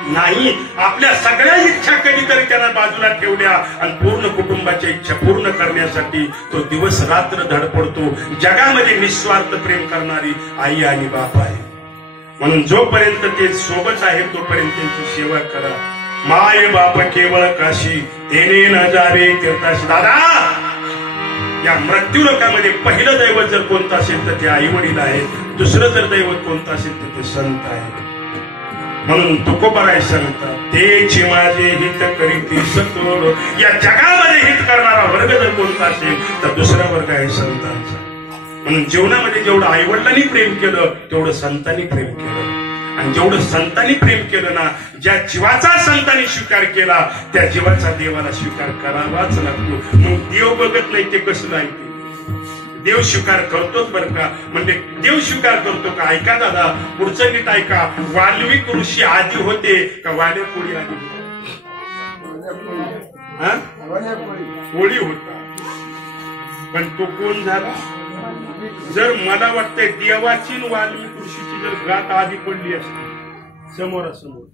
नाही. आपल्या सगळ्या इच्छा कधीतरी त्यानं बाजूला ठेवल्या आणि पूर्ण कुटुंबाच्या इच्छा पूर्ण करण्यासाठी तो दिवस रात्र धडपडतो. जगामध्ये निस्वार्थ प्रेम करणारी आई आणि बाप आहे. म्हणून जोपर्यंत ते सोबत आहे तोपर्यंत त्यांची सेवा करा. माय बाप केवळ काशी तेने न जावे तीर्थाशी. दादा, या मृत्यू लोकामध्ये पहिलं दैवत जर कोणतं असेल तर ते आई वडील आहेत. दुसरं जर दैवत कोणतं असेल तर ते संत आहेत. म्हणून तुकोबा काय सांगतात, तेची माझे हित करीती सतोड. या जगामध्ये हित करणारा वर्ग जर कोणता असेल तर दुसरा वर्ग आहे संतांचा. म्हणून जीवनामध्ये जेवढं आईवडिलांनी प्रेम केलं तेवढं संतांनी प्रेम केलं. आणि जेवढं संतांनी प्रेम केलं ना, ज्या जीवाचा संतांनी स्वीकार केला त्या जीवाचा देवाला स्वीकार करावाच लागतो. मग देव बघत नाही ते कसं ऐकते? देव स्वीकार करतोच बरं का. म्हणजे देव स्वीकार करतो का? ऐका दादा, पुढचं नीट ऐका. वाल्मिक ऋषी आधी होते का वाल्या पोळी आधी होते? पोळी होता, पण तो कोण झाला? जर मला वाटतंय देवाची वाल्मिक ऋषीची जर गाठ आधी पडली असती समोरासमोर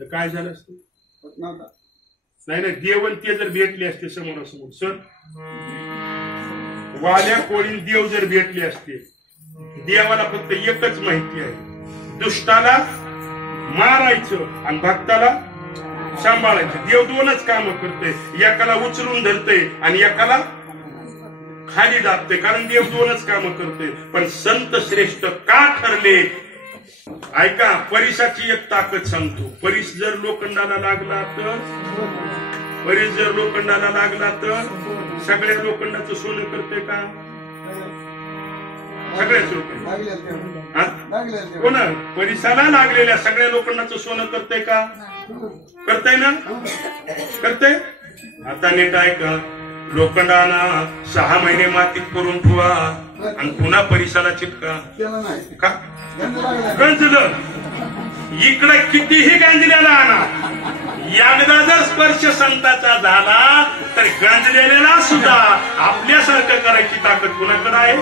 तर काय झालं असतं? नाही नाही, देव आणि ते जर भेटले असते समोरासमोर, सर वाल्या कोळी देव जर भेटले असते, देवाला फक्त एकच माहिती आहे, दुष्टाला मारायचं आणि भक्ताला सांभाळायचं. देव दोनच काम करते, एकाला उचलून धरते आणि एकाला खाली दाबते, कारण देव दोनच काम करते. पण संत श्रेष्ठ का ठरले? ऐका, परिसाची एक ताकद सांगतो. परिस जर लोखंडाला लागला तर सगळ्या लोखंडाचं सोनं करते का? सगळ्याच कोण? परिसाला लागलेल्या सगळ्या लोखंडाचं सोनं करते का? करताय ना? करते. आता नीट ऐका, लोखंडाना 6 महिने मातीत करून ठेवा आणि पुन्हा परिसाला चिटका का? गंजलं. इकडे कितीही गांजलेला आणा, एकदा जर स्पर्श संताचा झाला तर गांजलेला सुद्धा आपल्यासारखं करायची ताकद कुणाकडे आहे?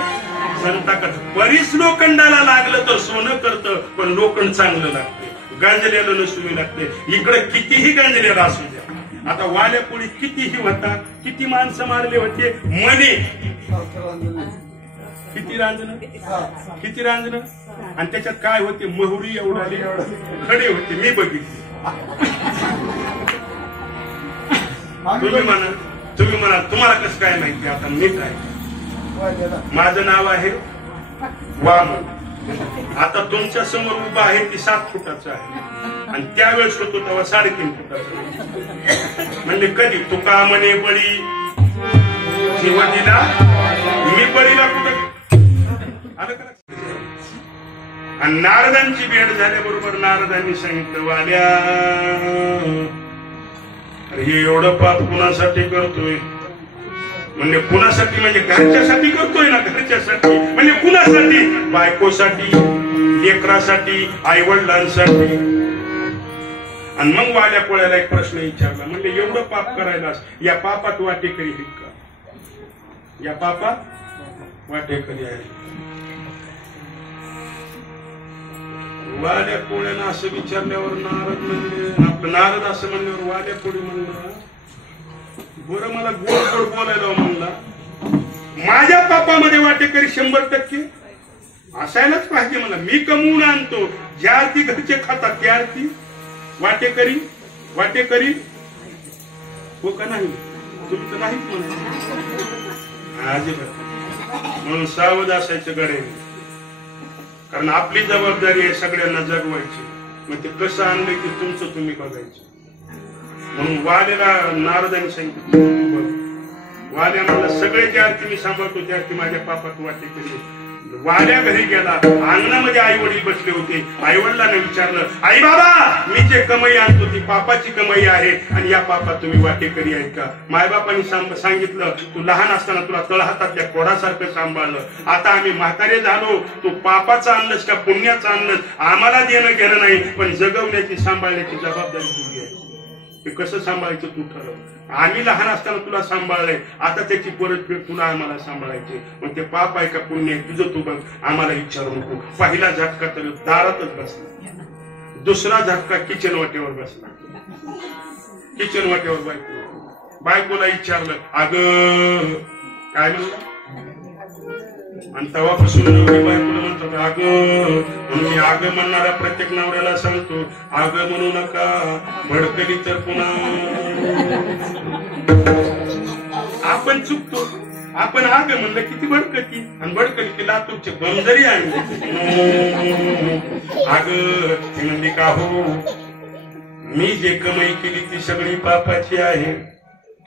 संताकडे. बरीच लोखंडाला लागलं तर सोनं करतं, पण लोखंड चांगलं लागतं, गांजलेलं नसून लागते. इकडे कितीही गांजलेला असू द्या. आता वाल्या पोळी कितीही होता, किती माणसं मारले होते, मने किती रांजण आणि त्याच्यात काय होते? महुरी एवढाले खडे होते, मी बघितले. तुम्ही म्हणा तुम्हाला कसं काय माहिती? आता मी काय, माझं नाव आहे वामन. आता तुमच्या समोर उभा आहे ती 7 फुटाचं आहे आणि त्यावेळेस होतो तेव्हा 3.5 फुटाचं. म्हणजे कधी तुका म्हणे बळी शिवजीला, मी बळीला कुठं आलं का? आणि नारदांची भेट झाल्याबरोबर नारदांनी सांगितलं, वाल्या हे एवढं पाप कुणासाठी करतोय? म्हणजे कुणासाठी? म्हणजे घरच्यासाठी करतोय ना, घरच्यासाठी. म्हणजे कुणासाठी? बायकोसाठी, लेकरासाठी, आई वडिलांसाठी. आणि मग वाल्या पोळ्याला एक प्रश्न विचारला, म्हणजे एवढं पाप करायला या पापात वाटेकरी आहेत का? या पापात वाटेकरी आहे? वाल्या पोळ्यानं असं विचारल्यावर नारद असं म्हणल्यावर वाल्या पोळी म्हणला, बरं मला गोड गोड बोलायला म्हणला, माझ्या पापामध्ये वाटेकरी 100% असायलाच पाहिजे. मला मी कमवून आणतो, ज्या अर्थी घरचे खातात त्या अर्थी वाटेकरी हो का नाही? तुम्ही तर नाहीच म्हणा अजिबात. म्हणून सावध असायचं गडे, कारण आपली जबाबदारी आहे सगळ्यांना जगवायची. मग ते कसं आणलं की तुमचं तुम्ही बघायचं. म्हणून वाल्याला नारदांनी सांगितलं, वाल्या मला सगळे ज्या अर्थी मी सांभाळतो त्या अर्थी माझ्या पापात वाटेकरी. वाल्या घरी गेला, अंगणामध्ये आई वडील बसले होते. आई वडिलांना विचारलं, आई बाबा मी जे कमाई आणतो ती पापाची कमाई आहे आणि या पापात तुम्ही वाटेकरी आहेत का? मायबापांनी सांगितलं, तू लहान असताना तुला तळहातातल्या कोडासारखं सांभाळलं, आता आम्ही म्हातारे झालो, तू पापाचं आणलंस का पुण्याचं आणलंस आम्हाला देणं घेणं नाही, पण जगवण्याची सांभाळण्याची जबाबदारी तुझी आहे. ते कसं सांभाळायचं तू ठरव. आम्ही लहान असताना तुला सांभाळलंय, आता त्याची परतफेड तुला आम्हाला सांभाळायची. मग ते पाप आहे का पुण्य आहे तुझं तू बघ, आम्हाला विचारू नको. पहिला झटका तर दारातच बसला, दुसरा झटका किचन वाटेवर बसला. किचन वाटेवर बायकोला विचारलं, अगं काय म्हणलं? आणि तेव्हापासून नवरी बायकोला म्हणतात अगं. म्हणून मी अगं म्हणणाऱ्या प्रत्येक नवऱ्याला सांगतो, अगं म्हणू नका, भडकली तर पुन्हा आपण चुकतो. आपण अगं म्हणलं किती भडकती, आणि भडकली की लातूरचे बम जरी आणले अगं ती म्हणली का हो, मी जे कमाई केली ती सगळी पापाची आहे.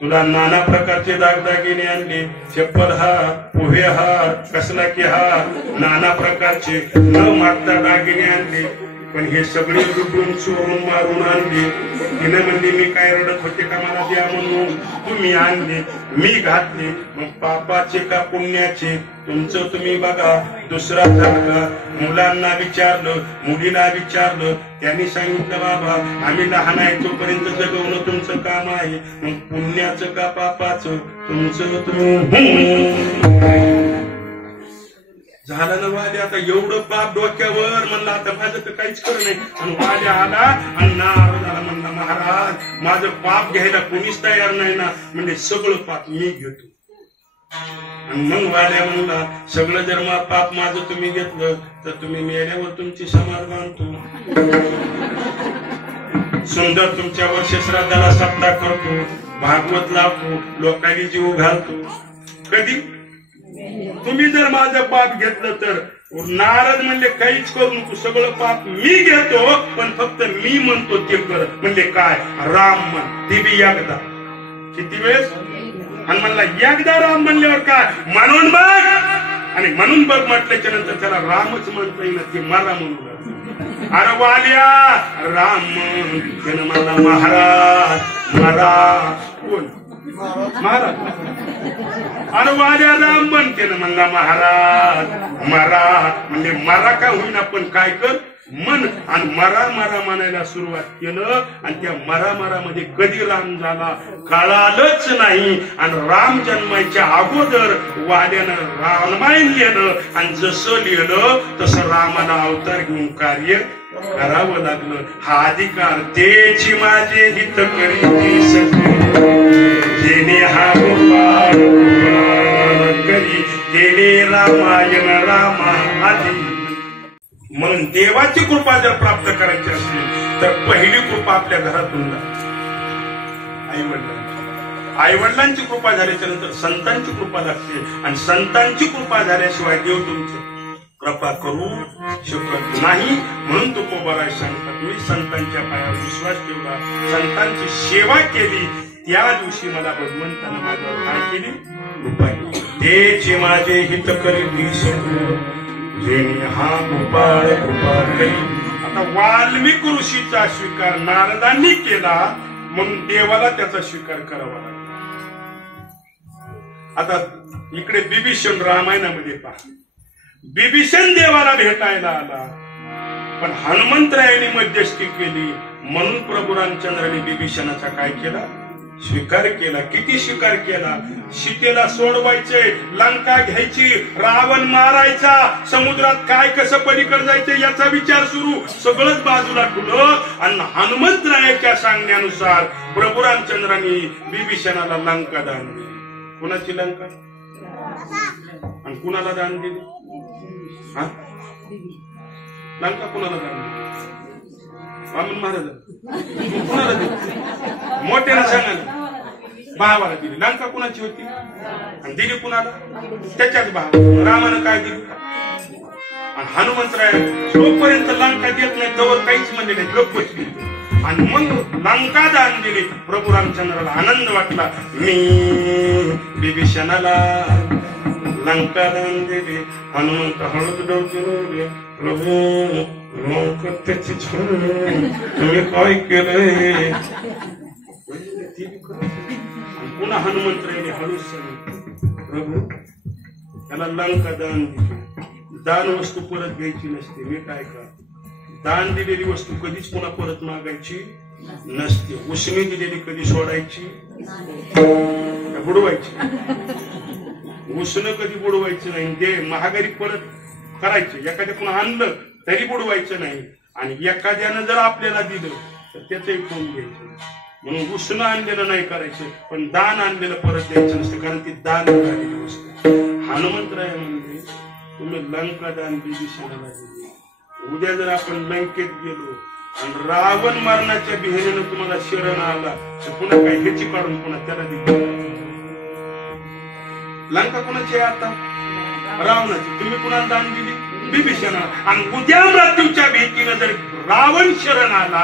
तुला नाना प्रकारचे दागदागिने आणले, चप्पल हा, पोहे हा, कसला की हा, नाना प्रकारचे न मागता दागिने आणले. पण हे सगळे लुटून चोरून मारून आणले. तिने म्हणली मी काय रडत होते का मला द्या म्हणून, तुम्ही आणले मी घातले. मग पापाचे का पुण्याचे तुमचं तुम्ही बघा. दुसरा धडका मुलांना विचारलं, मुलीला विचारलं, त्यांनी सांगितलं बाबा आम्ही लहान आहे तोपर्यंत जगवणं तुमचं काम आहे. मग पुण्याचं का पापाचं तुमचं तुम्ही. झालं ना वाले आता एवढं पाप डोक्यावर, म्हणलं आता माझं तर काहीच खरं नाही. आणि वाले आला आणि नाराज झाला, म्हणला महाराज माझं पाप घ्यायला कोणीच तयार नाही ना, म्हणजे सगळं पाप मी घेतो. आणि मग वाल्या म्हणला सगळं जर पाप माझं तुम्ही घेतलं तर तुम्ही मेल्यावर तुमची समाज बांधतो, सुंदर तुमच्या वर्षश्राद्धाला सप्ताह करतो, भागवत लावतो, लोकांनी जीव घालतो. कधी तुम्ही जर माझं पाप घेतलं तर नारद म्हणले काहीच करू नको, सगळं पाप मी घेतो, पण फक्त मी म्हणतो ते कर. म्हणले काय? राम म्हण, ते बी एकदा. किती वेळेस? आणि म्हणला एकदा राम म्हणल्यावर काय म्हणून बघ, आणि म्हणून बघ म्हटल्याच्या नंतर त्याला रामच म्हणता येईल, ते मला म्हणून. अरे वाल्या राम त्यानं म्हणला महाराज मरा. कोण? महाराज. अरे वाल्या राम म्हणते ना म्हणला महाराज मरा. म्हणजे मरा का होईना पण काय कर मन. आणि मरा मरा म्हणायला सुरुवात केलं, आणि त्या मरा मरामध्ये कधी राम झाला कळालंच नाही. आणि राम जन्माच्या अगोदर वाल्यानं रामायण लिहिलं, आणि जसं लिहिलं तसं रामाला अवतार घेऊन कार्य करावं लागलं. हा अधिकार तेची माझे हित करी जेणे हा करी केले रामायण रामा आधी. म्हणून देवाची कृपा जर प्राप्त करायची असेल तर पहिली कृपा आपल्या घरातून आई-वडिलांची कृपा झाल्याच्या नंतर संतांची कृपा लागते, आणि संतांची कृपा झाल्याशिवाय देव तुमचं कृपा करू शकत नाही. म्हणून तुकोबाराय सांगतात मी संतांच्या पायावर विश्वास ठेवला, संतांची सेवा केली, त्या दिवशी मला भगवंतानं माझ्यावर काय केली? कृपा केली. तेचे माझे हित करी जेणे हा गोपाळ गोपाळ करी. आता वाल्मिक ऋषीचा स्वीकार नारदांनी केला, म्हणून देवाला त्याचा स्वीकार करावा लागला. आता इकडे बिभीषण रामायणामध्ये पहा, बिभीषण देवाला भेटायला आला, पण हनुमंतरायांनी मध्यस्थी केली, म्हणून प्रभू रामचंद्राने बिभीषणाचा काय केला? स्वीकार केला. किती स्वीकार केला? सीतेला सोडवायचे, लंका घ्यायची, रावण मारायचा, समुद्रात काय कसं पलीकडे जायचं याचा विचार सुरू, सगळंच बाजूला ठेवलं. आणि हनुमंतरायाच्या सांगण्यानुसार प्रभू रामचंद्रांनी बिभीषणाला लंका दान दिली. कुणाची लंका? आणि कुणाला दान दिली? लंका कुणाला दान दिली? वामन महाराज. कुणाला दिली? मोठ्याला सांगा. भावाला दिली. लंका कुणाची होती? आणि दिली कुणाला? त्याच्याच भाव. रामानं काय दिली? आणि हनुमंतराय जोपर्यंत लंका देत नाही तोवर काहीच म्हणजे नाही, गप्पच दिली. आणि मग लंका दान दिली. प्रभू रामचंद्राला आनंद वाटला, मी बिभीषणाला लंका दान दिली. हनुमंत हळद डोके, प्रभू त्याची तुम्ही काय केलंय? पुन्हा हनुमंतरायाने हळूच सांगितलं, प्रभू त्याला लंका दान दिली. दान वस्तू परत घ्यायची नसते. मी काय का दान दिलेली वस्तू कधीच पुन्हा परत मागायची नसते. उसणी दिलेली कधी सोडायची, बुडवायची. उसणं कधी बुडवायचं नाही. दे महागारी परत करायचे. एखाद्या पुन्हा आणलं तरी बुडवायचं नाही. आणि एखाद्यानं जर आपल्याला दिलं तर त्याचंही कोण घ्यायचं. म्हणून उसणं आणलेलं नाही करायचं, पण दान आणलेलं परत द्यायचं नसतं, कारण ती दान झालेली वस्तू. हनुमंतराय म्हणजे तुम्ही लंका दान बिभीषणाला दिली. उद्या जर आपण लंकेत गेलो आणि रावण मरणाच्या बिहेरीनं तुम्हाला शरण आला तर पुन्हा काय ह्याची काढून पुन्हा त्याला दिली. लंका कोणाची आहे आता? रावणाची. तुम्ही कुणाला दान दिली? बिभीषणाला. आणि उद्या मृत्यूच्या भीतीनं जर रावण शरण आला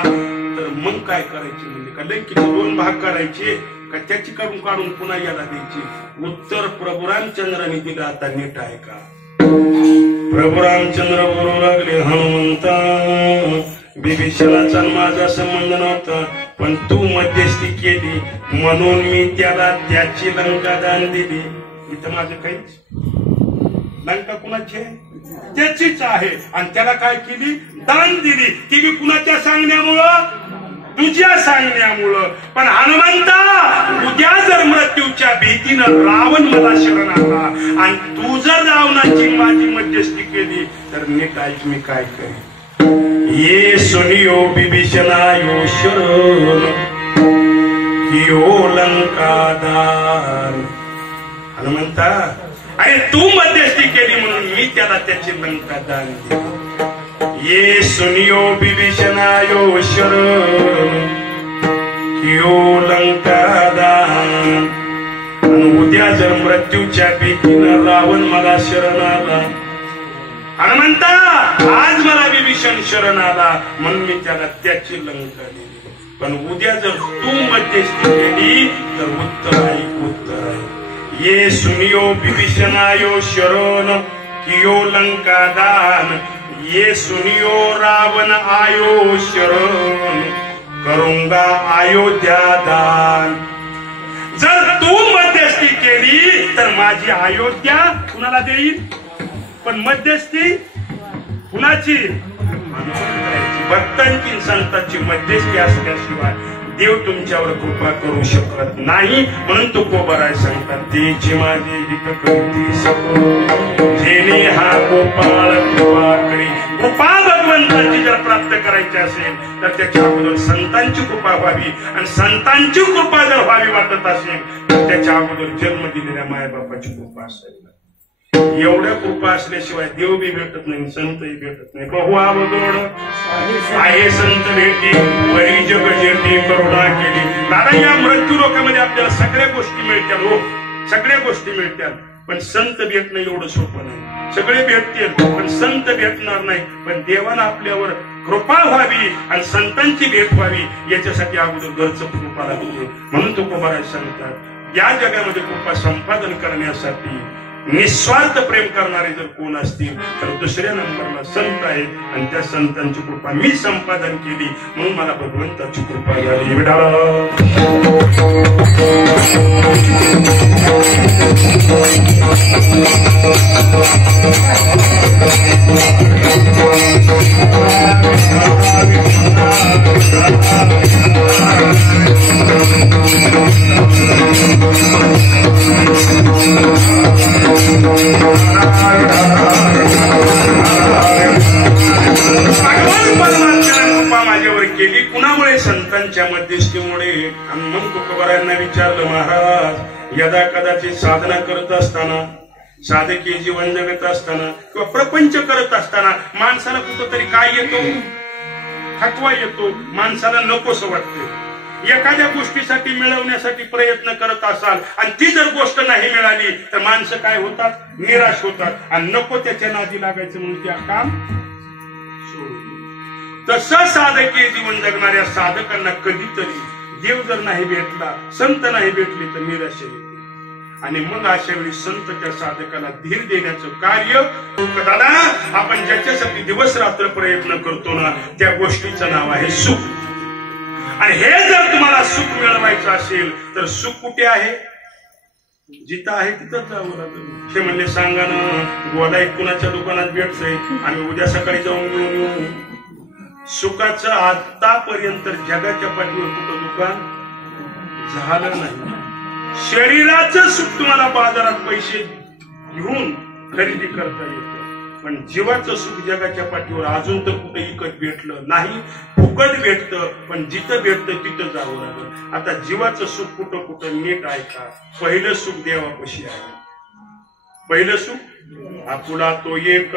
तर मग काय करायचे? म्हणजे का लंकेचे 2 भाग करायचे का त्याची काढून काढून पुन्हा याला द्यायची? उत्तर प्रभू रामचंद्राने दिलं. आता नीट आहे का? प्रभू रामचंद्र बोलू लागले, हनुमंता बिभीषणाचा माझा संबंध नव्हता, पण तू मध्यस्थी केली म्हणून मी त्याला त्याची लंका दान दिली. इथं माझं काहीच, लंका कुणाची आहे? त्याचीच आहे. आणि त्याला काय केली? दान दिली. ती मी कुणाच्या सांगण्यामुळं? तुझ्या सांगण्यामुळं. पण हनुमंता, उद्या जर मृत्यूच्या भीतीनं रावण मला शरण आला आणि तू जर रावणाची माझी मध्यस्थी केली तर नीट ऐक मी काय करेन. ये सुनियो बिभीषणायो शरण कियो लंका दान. हनुमंता, अरे तू मध्यस्थी केली म्हणून मी त्याला त्याची लंका दान दिली. ये सुनियो बिभीषणायो शरण कियो लंका दान. आणि उद्या जर मृत्यूच्या भीतीनं रावण मला शरण आला, हनुमंता आज मला विभीषण शरण आला म्हणून मी त्याला त्याची लंका दिली. पण उद्या जर तू मध्यस्थी केली तर उत्तर आहे. ये सुनियो बिभीषणायो शरण कियो लंका दान. ये सुनियो रावण आयो शरण करूंगा अयोध्या दान. जर तू मध्यस्थी केली तर माझी अयोध्या कुणाला देईल? पण मध्यस्थी कुणाची? भक्तांची, संतांची मध्यस्थी असल्याशिवाय देव तुमच्यावर कृपा करू शकत नाही. म्हणून तो कोबराय सांगतात, तेची माझी हित करती सको जेणे हा गोपाळ कृपा करी. कृपा भगवंताची जर प्राप्त करायची असेल तर त्याच्या अगोदर संतांची कृपा व्हावी. आणि संतांची कृपा जर व्हावी वाटत असेल तर त्याच्या अगोदर जन्म दिलेल्या मायबापाची कृपा असेल. एवढ्या कृपा असल्याशिवाय देव बी भेटत नाही, संतही भेटत नाही. बहु आवडोड आहे संत भेटी, बरी जग जेटी करुणा केली. दादा, या मृत्यू लोकांमध्ये आपल्याला सगळ्या गोष्टी मिळतात, हो सगळ्या गोष्टी मिळतात, पण संत भेटणं एवढं सोपं नाही. सगळे भेटतील पण संत भेटणार नाही. पण देवानं आपल्यावर कृपा व्हावी आणि संतांची भेट व्हावी याच्यासाठी अगोदर घरचं कृपा लागते. म्हणून तो कुमार सांगतात, या जगामध्ये कृपा संपादन करण्यासाठी निस्वार्थ प्रेम करणारे जर कोण असतील तर दुसऱ्या नंबरला संत आहे. आणि त्या संतांची कृपा मी संपादन केली म्हणून मला भगवंताची कृपा झाली. कृपा माझ्यावर केली कुणामुळे? संतांच्या मध्यस्थीमुळे. आणि मग तुकोबारायांना विचारलं, महाराज यदा कदाचित साधना करत असताना, साधकीय जीवन जगत असताना किंवा प्रपंच करत असताना माणसाला कुठंतरी काय येतो? थकवा येतो, माणसाला नकोसं वाटतं. एखाद्या गोष्टीसाठी मिळवण्यासाठी प्रयत्न करत असाल आणि ती जर गोष्ट नाही मिळाली तर माणसं काय होतात? निराश होतात. आणि नको त्याच्या नादी लागायचं म्हणून त्या काम सोडून. तसं साधकीय जीवन जगणाऱ्या साधकांना कधीतरी देव जर नाही भेटला, संत नाही भेटले तर निराशा येते. आणि मग अशा वेळी संत त्या साधकाला धीर देण्याचं कार्य. दादा, आपण ज्याच्यासाठी दिवस रात्र प्रयत्न करतो ना त्या गोष्टीचं नाव आहे सुख. आणि हे जर तुम्हाला सुख मिळवायचं असेल तर सुख कुठे आहे? जिथं आहे तिथंच जावं लागेल. ते म्हणले, सांगा ना, गोदा कुणाच्या दुकानात भेटतंय, आम्ही उद्या सकाळी जाऊन घेऊन येऊ. सुखाचं आतापर्यंत जगाच्या पाठीवर कुठं दुकान झालं नाही. शरीराचं सुख तुम्हाला बाजारात पैसे घेऊन खरेदी करता येतं, पण जीवाचं सुख जगाच्या पाठीवर अजून तर कुठे विकत भेटलं नाही. फुकट भेटतं, पण जिथं भेटतं तिथं जावं लागलं. आता जीवाचं सुख कुठं कुठं नीट ऐका. पहिलं सुख देवापाशी आहे. पहिलं सुख आपुला तो एक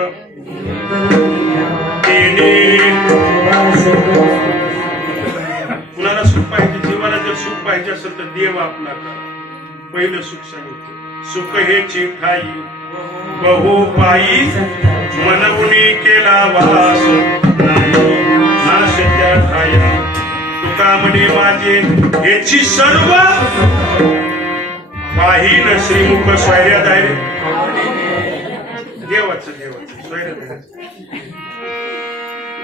कुणाला सुख पाहिजे? जीवाला जर सुख पाहिजे असेल तर देव आपला करा. पहिलं सुख सांगितलं. सुख हे ठाई बहु पायी मनवुनी केला वास नाश त्या ठाया. तुका म्हणे माझे याची सर्व पाहिन श्रीमुख स्वैर्यात आहे. देवाचं स्वैर्यात आहे.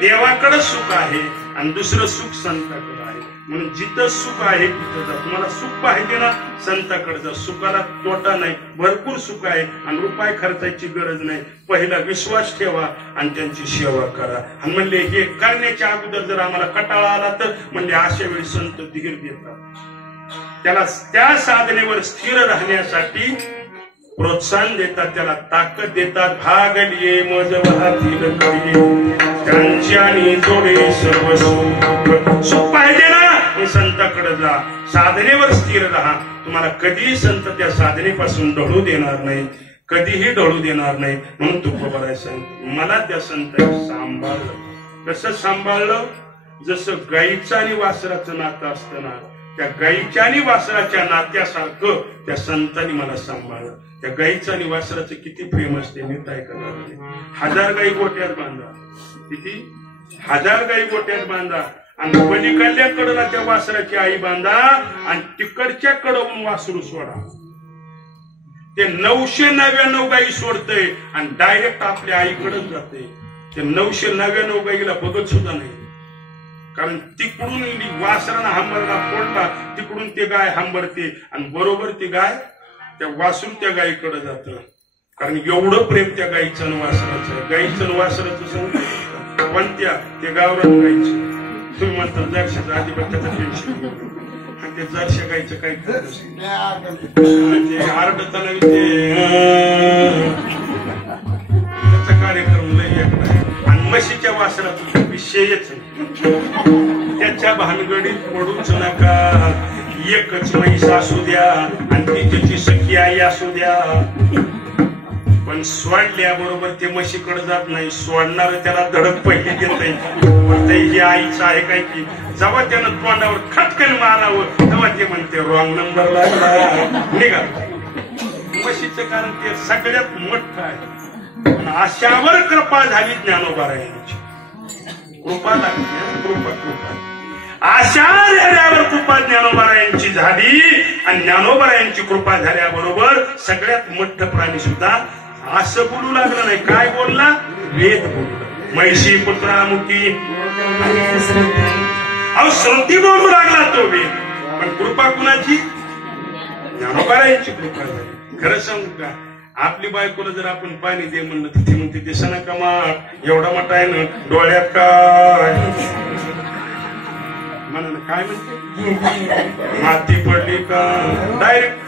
देवाकडे सुख आहे आणि दुसरं सुख संताकडे आहे. म्हणून जिथं सुख आहे तिथं जा. तुम्हाला सुख पाहिजे ना, संताकडे जा. सुखाला तोटा नाही, भरपूर सुख आहे आणि रुपये खर्चाची गरज नाही. पहिला विश्वास ठेवा आणि त्यांची सेवा करा. आणि म्हणले हे करण्याच्या अगोदर जर आम्हाला कटाळा आला तर म्हणले अशा वेळी संत धीर देतात, त्याला त्या साधनेवर स्थिर राहण्यासाठी प्रोत्साहन देतात, त्याला ताकद देतात. भागलिये मज वाहतील करिये त्यांच्यानी जोडे सर्व सुख. सुख पाहिजे ना, संताकडे जा, साधनेवर स्थिर राहा. तुम्हाला कधीही संत त्या साधनेपासून ढळू देणार नाही, कधीही ढळू देणार नाही. म्हणून तुकोबाराय संत मला त्या संतांनी सांभाळलं. कसं सांभाळलं? जसं गाईचं आणि वासराचं नातं असतं ना, त्या गाईच्या आणि वासराच्या नात्यासारखं त्या संतांनी मला सांभाळलं. त्या गाईचं आणि वासराचं किती प्रेम असते नीट ऐकायला. 1000 गाई गोट्यात बांधा, किती 1000 गाई गोट्यात बांधा आणि पलीकडल्याकडला त्या वासराची आई बांधा आणि तिकडच्या कडून वासरू सोडा. ते 999 गाई सोडतय आणि डायरेक्ट आपल्या आईकडेच जाते. ते 999 गाईला बघत सुद्धा नाही, कारण तिकडून वासरानं हंबरला फोडला, तिकडून ते गाय हंबरते आणि बरोबर ती गाय त्या वासरू त्या गायीकडे जात. कारण एवढं प्रेम त्या गायीचं आणि वासराचं. गायीचं आणि वासराचं सांगतो कोणत्या? ते गावरान गायीचं. तुम्ही म्हणता जरशाचं, अजिबात त्याचं टेन्शन घेऊ. आणि ते जरशा गायीचं काही ते आरडताना त्याचा कार्यक्रम लय एकला. आणि म्हशीच्या वासराचा विषयच त्याच्या भानगडीत पडूच नका. एकच म्हैस असू द्या आणि तिची सखी आई असू द्या, पण सोडल्याबरोबर ते म्हशीकडे जात नाही. सोडणार त्याला धडक पहिली देत ही आईचं आहे काय की. जेव्हा त्यानं तोंडावर खटकन मारावं तेव्हा ते म्हणते रॉंग नंबर लागला, निघा. म्हशीचं कारण ते सगळ्यात मोठं आहे. अशावर कृपा झाली ज्ञानोबारायांची. कृपा लागते, कृपा कृपा. अशा रेड्यावर कृपा ज्ञानोबारायांची झाली आणि ज्ञानोबारायांची कृपा झाल्याबरोबर सगळ्यात मोठं प्राणी सुद्धा असं बोलू लागलं नाही. काय बोलला? वेद बोलला. म्हैशी पुत्रामुखी अहो श्रुती बोलू लागला तो वेद. पण कृपा कुणाची? ज्ञानोबारायांची कृपा झाली. खरं सांगू का, आपली बायकोला जर आपण पाणी दे म्हणलं तर ती म्हणते ते सणा कमा एवढा मोठा आहे ना, डोळ्यात काय म्हणाला, काय म्हणते माती पडली का डायरेक्ट.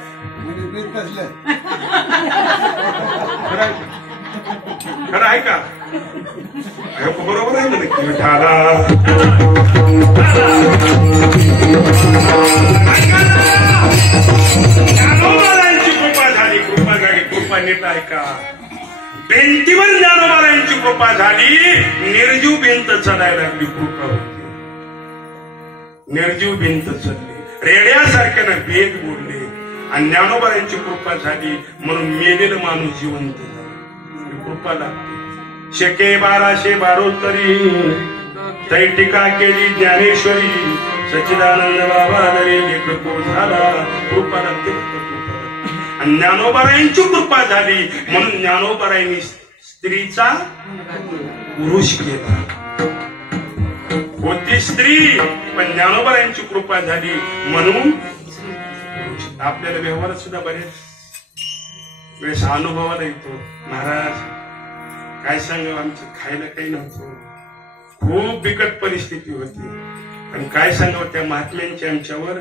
खरं आहे का? बरोबर आहे ना नक्की. ज्ञानोबारायांची कृपा झाली, कृपा झाली. कृपा नीट आहे का? भिंतीवर ज्ञानोबारायांची कृपा झाली, निर्जीव भिंत चढायला लागली. कृपा होती, निर्जीव भिंत चढली. रेड्यासारख्यानं वेद बोलले आणि ज्ञानोबारायांची कृपा झाली म्हणून मेलेलं माणूस जिवंत झाला. कृपा लागते. शेके 1272 तै टीका केली ज्ञानेश्वरी. सच्चिदानंद बाबा नरे लेखको झाला. कृपा लागते. आणि ज्ञानोबारायांची कृपा झाली म्हणून ज्ञानोबारायांनी स्त्रीचा पुरुष केला. होती स्त्री पण ज्ञानोबारायांची कृपा झाली म्हणून आपल्याला व्यवहारात सुद्धा बरेच वेळेस अनुभवाला येतो. महाराज काय सांगावं, आमचं खायला काही नव्हतं, खूप बिकट परिस्थिती होती, पण काय सांगावं त्या महात्म्यांची आमच्यावर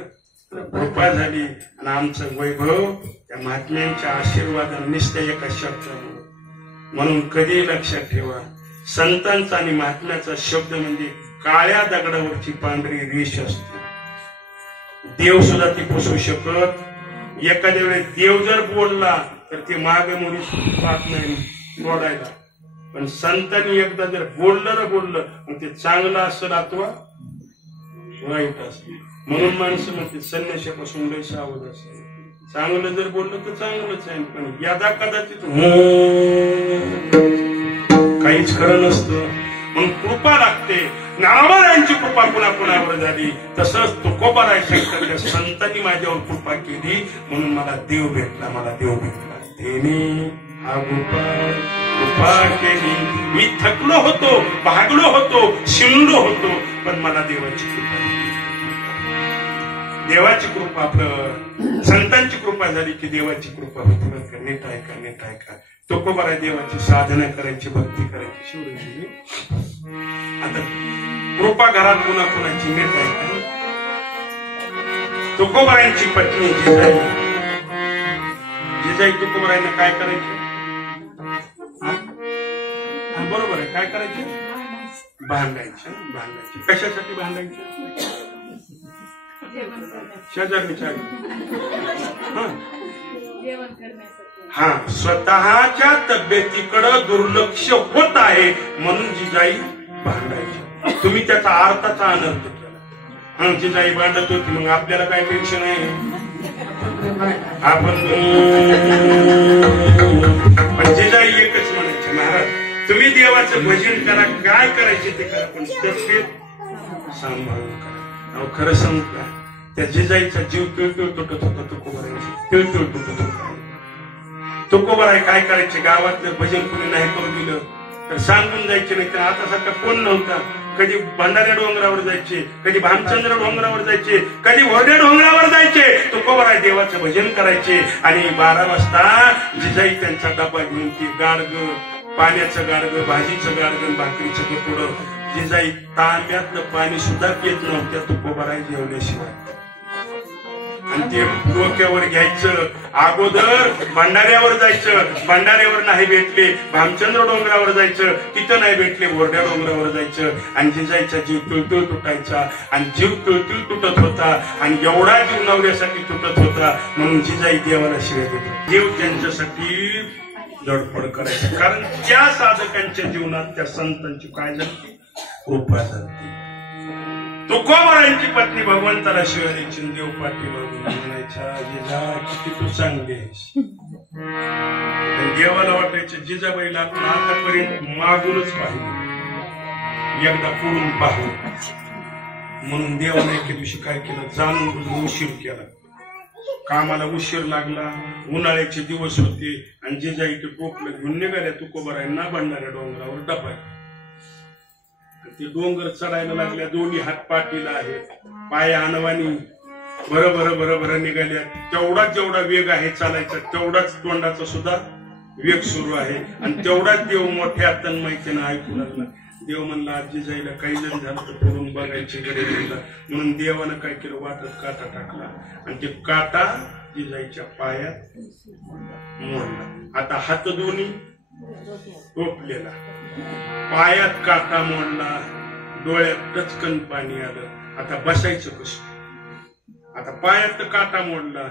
कृपा झाली आणि आमचं वैभव त्या महात्म्यांच्या आशीर्वादाने निस्त्या एका शब्दामुळे. म्हणून कधी लक्षात ठेवा, संतांचा आणि महात्म्याचा शब्द म्हणजे काळ्या दगडावरची पांढरी रेष असते. देव सुद्धा ती पुसू शकत. एखाद्या वेळेस देव जर बोलला तर ते मागे मुली पाहत नाही बोलायला, पण संतांनी एकदा जर बोललं मग ते चांगलं असेल अथवा वाईट असेल. म्हणून माणसं म्हणते संन्याशापासून लय सावध असेल. चांगलं जर बोललं तर चांगलंच आहे, पण यदा कदाचित काहीच खरं नसतं. म्हणून कृपा लागते. ज्ञानोबारायांची कृपा कुणाकुणावर झाली तसंच तुकोबाराय शंकरच्या संतांनी माझ्यावर कृपा केली म्हणून मला देव भेटला, मला देव भेटला. देणे हा गोपाळ कृपा केली. मी थकलो होतो, भागलो होतो, शिणलो होतो, पण मला देवाची कृपा झाली. देवाची कृपा, आपलं संतांची कृपा झाली की देवाची कृपा होती. बरं का? नीट ऐका, नीट ऐका. तुकोबाराय देवाची साधना करायची, भक्ती करायची, शिवराजी. आता कृपा घरात कुणा कुणाची नीट ऐका. तुकोबारायांची पत्नी जिजाई, जिजाई तुकोबारायांना काय करायचं? बरोबर आहे, काय करायचं? भांडायचं. भांडायचं कशासाठी भांडायचं? शेजारणीच्या हा स्वतःच्या तब्येतीकडे दुर्लक्ष होत आहे म्हणून जिजाई भांडायची. तुम्ही त्याचा अर्थाचा अनर्थ केला. जिजाई भांडत होती, मग आपल्याला काय टेन्शन आहे? आपण पण जिजाई एकच म्हणायचे, महाराज तुम्ही देवाचं भजन करा, काय करायचे ते करा, पण तब्येत सांभाळून करा. अहो खरं सांगू का, त्या जिजाईचा जीव तिळतिळ तुटत होता. तुकोबारायांची तिळतिळ तुटत होता. तुकोबाराय काय करायचे? गावातलं भजन कोणी नाही करू दिलं तर सांगून जायचे नाही. तर आता सारखा कोण नव्हता. कधी भंडाऱ्या डोंगरावर जायचे, कधी भामचंद्र डोंगरावर जायचे, कधी वरड्या डोंगरावर जायचे. तुकोबाराय देवाचं भजन करायचे. आणि 12 वाजता जिजाई त्यांचा डबा घेऊन ती गाडग, पाण्याचं गाडग, भाजीचं गाडग, भाकरीचं तुकडं, जिजाई तांब्यातलं पाणी सुद्धा पित नव्हत्या तुकोबाराय जेवल्याशिवाय. आणि ते डोक्यावर घ्यायचं. अगोदर भंडाऱ्यावर जायचं, भंडाऱ्यावर नाही भेटले भामचंद्र डोंगरावर जायचं, तिथं नाही भेटले वरड्या डोंगरावर जायचं. आणि जिजाईचा जीव तुळतुळ तुटायचा. आणि जीव तुळतुळ तुटत होता. आणि एवढा जीव नवऱ्यासाठी तुटत होता म्हणून जिजाई देवाला शिव्या देत. जीव त्यांच्यासाठी धडपड करायची. कारण त्या साधकांच्या जीवनात त्या संतांची काय झाली? कृपा झाली. तुकोबारायांची पत्नी भगवंताला शिव्या द्यायची. देव पाठी बघून म्हणायच्या, जिजा किती तू चांगली आहेस. देवाला वाटायचं जिजाबाईला आपण आतापर्यंत मागूनच पाहिजे, एकदा पुढून पाहू. म्हणून देवाने एके दिवशी काय केलं? जाणून उशीर केला. कामाला उशीर लागला, उन्हाळ्याचे दिवस होते. आणि जिजाई ते टोपलं घेऊन निघाल्या तुकोबारायांना भंडाऱ्या डोंगरावर डबा. ते डोंगर चढायला लागल्या. दोन्ही हात पाठीला आहेत, पाय आणवानी भर भर भर भर निघाल्या. तेवढाच जेवढा वेग आहे चालायचा, तेवढाच तोंडाचा सुद्धा वेग सुरू आहे. आणि तेवढाच देव मोठ्या तन्मयतेनं ऐकू लागला. देव म्हणला, आजी जायला काही जण झालं तर पडून बघायचे गरजेला. म्हणून देवानं काय केलं? वाटत काटा टाकला. आणि ते काटा जिजाईच्या पायात मोडला. आता हात दोन्ही टोपलेला, पायात काटा मोडला, डोळ्यात टचकन पाणी आलं. आता बसायचं कसं? आता पायात काटा मोडला,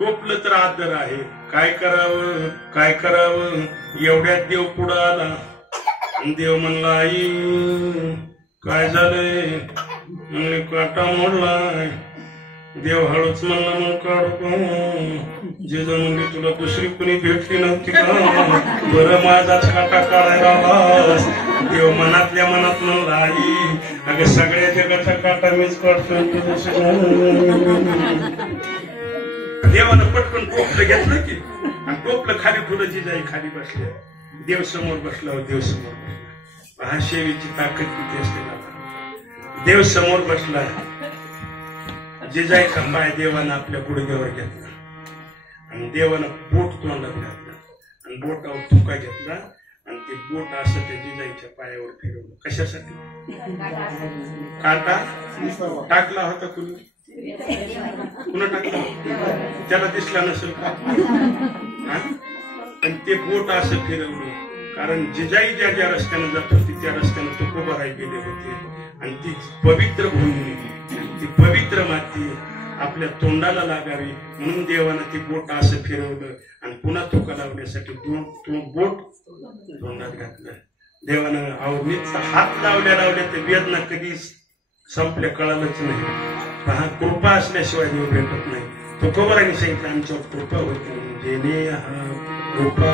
टोपलं तर आदर आहे, काय करावं काय करावं? एवढ्यात देव पुढं आला. देव म्हणला, आई काय झालंय? म्हणले काटा मोडलाय. देव हळूच म्हणला, मग काढू. जेजा म्हणले, तुला दुसरी कोणी भेटली नव्हती का? बरं माझाच काटा काढायला आलास. देव मनातल्या मनात म्हणला, आई अगं सगळ्या जगाचा काटा मीच काढतोय. देवानं पटकन टोपलं घेतलं की, आणि टोपलं खाली पुढं जिजाई खाली बसल्या. देव समोर बसला. देव समोर बसला. हा शेवीची ताकद किती असते ना. देव समोर बसला. जिजाईचा पाय देवानं आपल्या गुडघ्यावर घेतला. आणि देवानं बोट तोंडात घातला. आणि बोटावर तुका घेतला. आणि ते बोट असं त्या जिजाईच्या पायावर फिरवलं. कशासाठी? काटा टाकला होता कुणी? कुणा टाकला? त्याला दिसला नसेल का? पण ते बोट असं फिरवलं. कारण जिजाई ज्या ज्या रस्त्यानं जात होती त्या रस्त्यानं तुकोबाराय गेले होते. आणि ती पवित्र भूमी, ती पवित्र माती आपल्या तोंडाला लागावी म्हणून देवानं ती बोट असं फिरवलं. आणि पुन्हा तुका लावण्यासाठी बोट तोंडात घातलं. देवानं आवडीचा हात लावल्या लावल्या ते वेदना कधी संपल्या कळालंच नाही. हा कृपा असल्याशिवाय देव भेटत नाही. तुकोबारायांनी सांगितलं, आमच्यावर कृपा होती. जेणे कृपा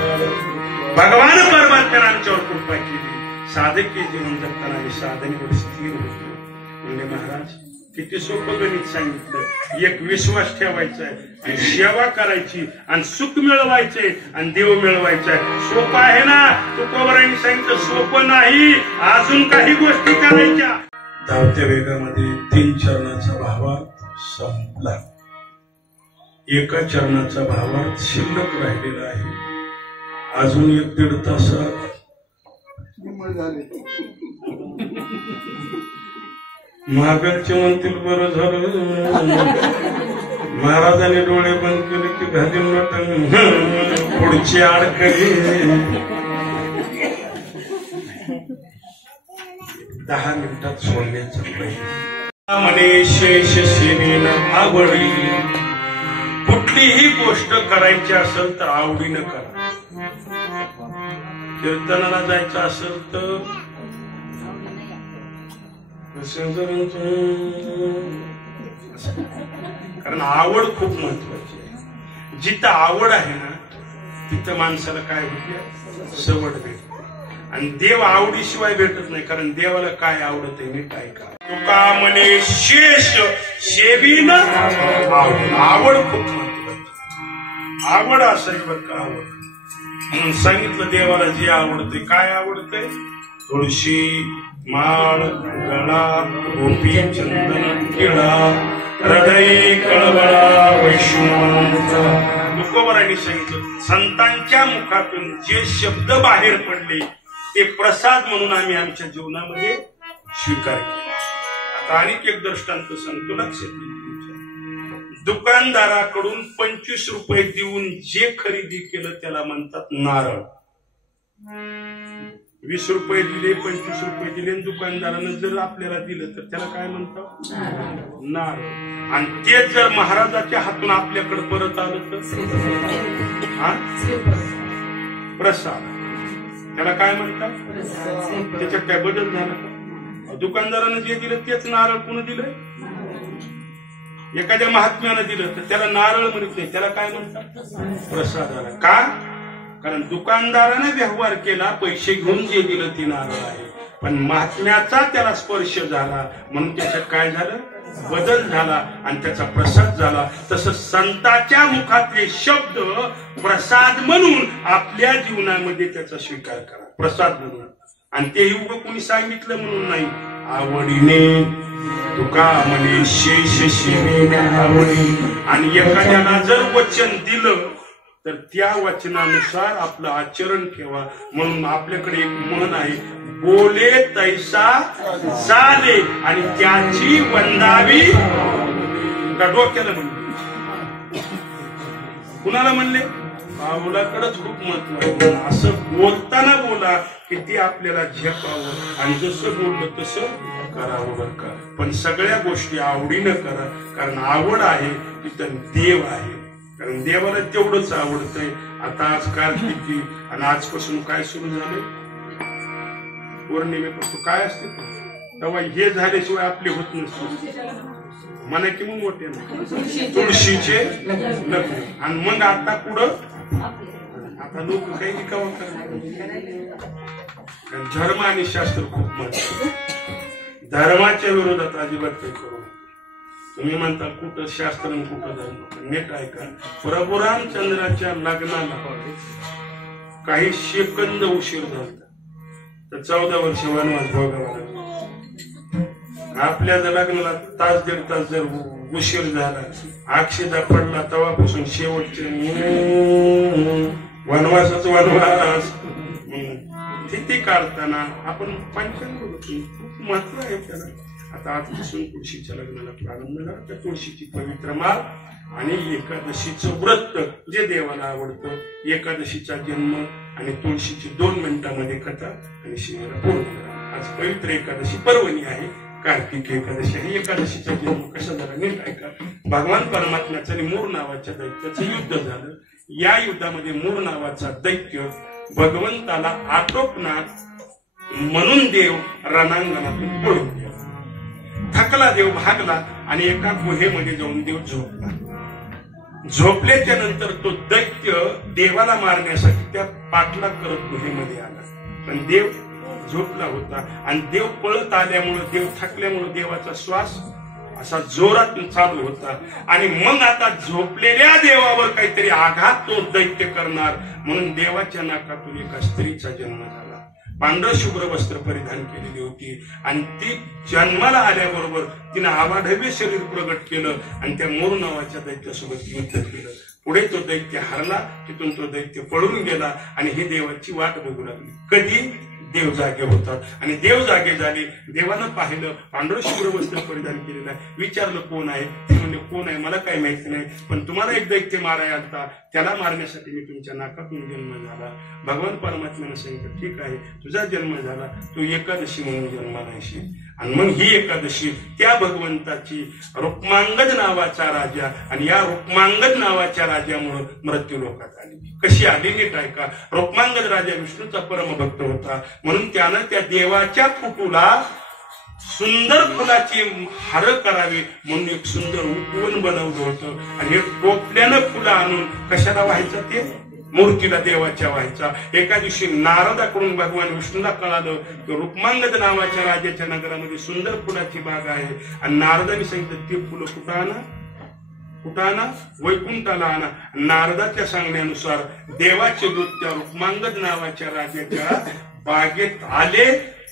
भगवान परमात्म्यानं आमच्यावर कृपा केली. साधकी जीवन जगताना आम्ही साधनेवर स्थिर होतो. म्हणजे महाराज किती सोपं गणित सांगितलं. एक विश्वास ठेवायचा आहे, आणि सेवा करायची, आणि सुख मिळवायचंय, आणि देव मिळवायचा आहे. सोपं आहे ना. तुकोबारायांनी नको नाही, अजून काही गोष्टी करायच्या. धावत्या वेगामध्ये 3 चरणाचा भावार्थ संपला. एका चरणाचा भावार्थ शिल्लक राहिलेला आहे. अजून 1-1.5 तासात महागाचे म्हणतील बरं झालं. महाराजांनी डोळे बंद केले की घालील नटन पुढची अडकली. 10 मिनिटात सोडण्याचा प्रयत्न. म्हणे शेष सेवेनं आवडी. कुठलीही गोष्ट करायची असेल तर आवडीनं करा. कीर्तनाला जायचं असेल तर कारण आवड खूप महत्वाची आहे. जिथं आवड आहे ना तिथं माणसाला काय होते, सवड भेटते. आणि देव आवडीशिवाय भेटत नाही. कारण देवाला काय आवडत आहे नीट ऐका. तुका म्हणे शेष सेवीन आवड खूप महत्वाची. आवड असायची बरं का. आवड म्हणून सांगितलं देवाला जे आवडते. काय आवडतंय? तुळशी माळ, गळा, गोपी, चंदन, टिळा, हृदय कळवळा वैष्णवांचा. तुकोबारांनी सांगितलं संतांच्या मुखातून जे शब्द बाहेर पडले ते प्रसाद म्हणून आम्ही आमच्या जीवनामध्ये स्वीकार केला. आता आणखी एक दृष्टांत सांगतो, लक्षात येईल. दुकानदाराकडून 25 रुपये देऊन जे खरेदी केलं त्याला म्हणतात नारळ. 20 रुपये दिले, 25 रुपये दिले, दुकानदारानं जर आपल्याला दिलं तर त्याला काय म्हणतात? नारळ. आणि ते जर महाराजाच्या हातून आपल्याकडे परत आलं तर प्रसाद. त्याला काय म्हणतात? त्याच्यात काय बदल झाला का? दुकानदारानं जे दिलं तेच नारळ कोण दिलंय? एखाद्या महात्म्यानं दिलं तर त्याला नारळ म्हणत नाही, त्याला काय म्हणतात? प्रसादाला. का? कारण दुकानदाराने व्यवहार केला, पैसे घेऊन जे दिलं ते नारळ आहे. पण महात्म्याचा त्याला स्पर्श झाला म्हणून त्याच्यात काय झालं? बदल झाला आणि त्याचा प्रसाद झाला. तसं संतांच्या मुखातले शब्द प्रसाद म्हणून आपल्या जीवनामध्ये त्याचा स्वीकार करा. प्रसाद म्हणून. आणि ते उभं कोणी सांगितलं म्हणून नाही, आवडीने. तुका म्हणे शेष सेवेने आवडी. आणि एखाद्याला जर वचन दिलं तर त्या वचनानुसार आपलं आचरण ठेवा. म्हणून आपल्याकडे एक म्हण आहे, बोले तैसा चाले आणि त्याची वंदावी. का डोक्याला म्हणले? कुणाला म्हणले? बाहुलाकडेच खूप महत्व आहे. असं बोलताना बोला की ते आपल्याला झेपावं आणि जसं बोललं तसं करावं बरं का. पण सगळ्या गोष्टी आवडीनं करा. कारण आवड आहे तिथं देव आहे. कारण देवाला तेवढंच आवडतंय. आता आज कार्तिकी आणि आजपासून काय सुरू झाले? पौर्णिमेपासून काय असते तेव्हा हे झाल्याशिवाय आपले होत नसते. म्हणा की मग मोठे तुळशीचे लग्न. आणि मग आता पुढं आता लोक काही निकावा करतात. धर्म आणि शास्त्र खूप महत्वाचं. धर्माच्या विरोधात अजिबात काही करू. तुम्ही म्हणता कुठं शास्त्र आणि कुठं धर्म. नीट ऐका. प्रभू रामचंद्राच्या लग्नाला काही सेकंद उशीर झाला तर 14 वर्ष वनवास भोगावा लागला. आपल्या जर लग्नाला तास 1.5 तास जर उशीर झाला, अक्षदा पडला, तेव्हापासून शेवटचे वनवासच वनवास. तिथे काढताना आपण पंचांग खूप महत्व आहे त्याला. आता आजपासून तुळशीच्या लग्नाला प्रारंभ झाला. त्या तुळशीची पवित्र माळ आणि एकादशीचं व्रत जे देवाला आवडतं. एकादशीचा जन्म आणि तुळशीची 2 मिनिटांमध्ये कथा आणि शिवेला पूर्ण करा. आज पवित्र एकादशी पर्वणी आहे, कार्तिक एकादशी. आणि एकादशीचा जन्म कसा झाला नीट ऐका. भगवान परमात्म्याचं आणि मूळ नावाच्या दैत्याचं युद्ध झालं. या युद्धामध्ये मूळ नावाचा दैत्य भगवंताला आटोपणार म्हणून देव रणांगणातून पळून गेला. थकला देव, भागला आणि एका गुहेमध्ये जाऊन देव झोपला. झोपल्याच्या नंतर तो दैत्य देवाला मारण्यासाठी त्या पाठलाग करत गुहेमध्ये आला. पण देव झोपला होता आणि देव पळत आल्यामुळे, देव थकल्यामुळे देवाचा श्वास असा जोरात चालू होता. आणि मग आता झोपलेल्या देवावर काहीतरी आघात तो दैत्य करणार म्हणून देवाच्या नाकातून एका स्त्रीचा जन्म झाला. पांढर शुभ्र वस्त्र परिधान केलेली होती आणि ती जन्माला आल्याबरोबर तिने आवाढव्य शरीर प्रगट केलं आणि त्या मोर नावाच्या दैत्यासोबत युद्ध केलं. पुढे तो दैत्य हरला, तिथून तो दैत्य पळून गेला आणि ही देवाची वाट बघू लागली. कधी देव जागे होतात आणि देव जागे झाले. देवानं पाहिलं पांढरं शुभ्र वस्त्र परिधान केलेलं आहे. विचारलं कोण आहे? ते म्हणजे कोण आहे मला काही माहिती नाही, पण तुम्हाला एक दैत्य मारायला आलता, त्याला मारण्यासाठी मी तुमच्या नाकातून जन्म झाला. भगवान परमात्म्यानं सांगितलं ठीक आहे, तुझा जन्म झाला, तू एकादशी म्हणून जन्माला येशील. आणि मग ही एकादशी त्या भगवंताची रुक्मांगद नावाचा राजा आणि या रुक्मांगद नावाच्या राजामुळे मृत्यू लोकात आली. कशी आली नीट ऐका. रुक्मांगद राजा विष्णूचा परमभक्त होता, म्हणून त्यानं त्या देवाच्या कुटुला सुंदर फुलाची हार करावी म्हणून एक सुंदर उपवन बनवलं होतं. आणि हे टोपल्यानं फुलं आणून कशाला व्हायचं? ते मूर्तीला देवाच्या व्हायचा. एका दिवशी नारदाकडून भगवान विष्णूला कळालं की रुक्मांगद नावाच्या राजाच्या नगरामध्ये सुंदर फुलाची बाग आहे. आणि नारदाने सांगितलं ते फुलं कुठं आणा? वैकुंठाला आणा. नारदाच्या सांगण्यानुसार देवाचे दूत त्या रुक्मांगद नावाच्या राजाच्या बागेत आले.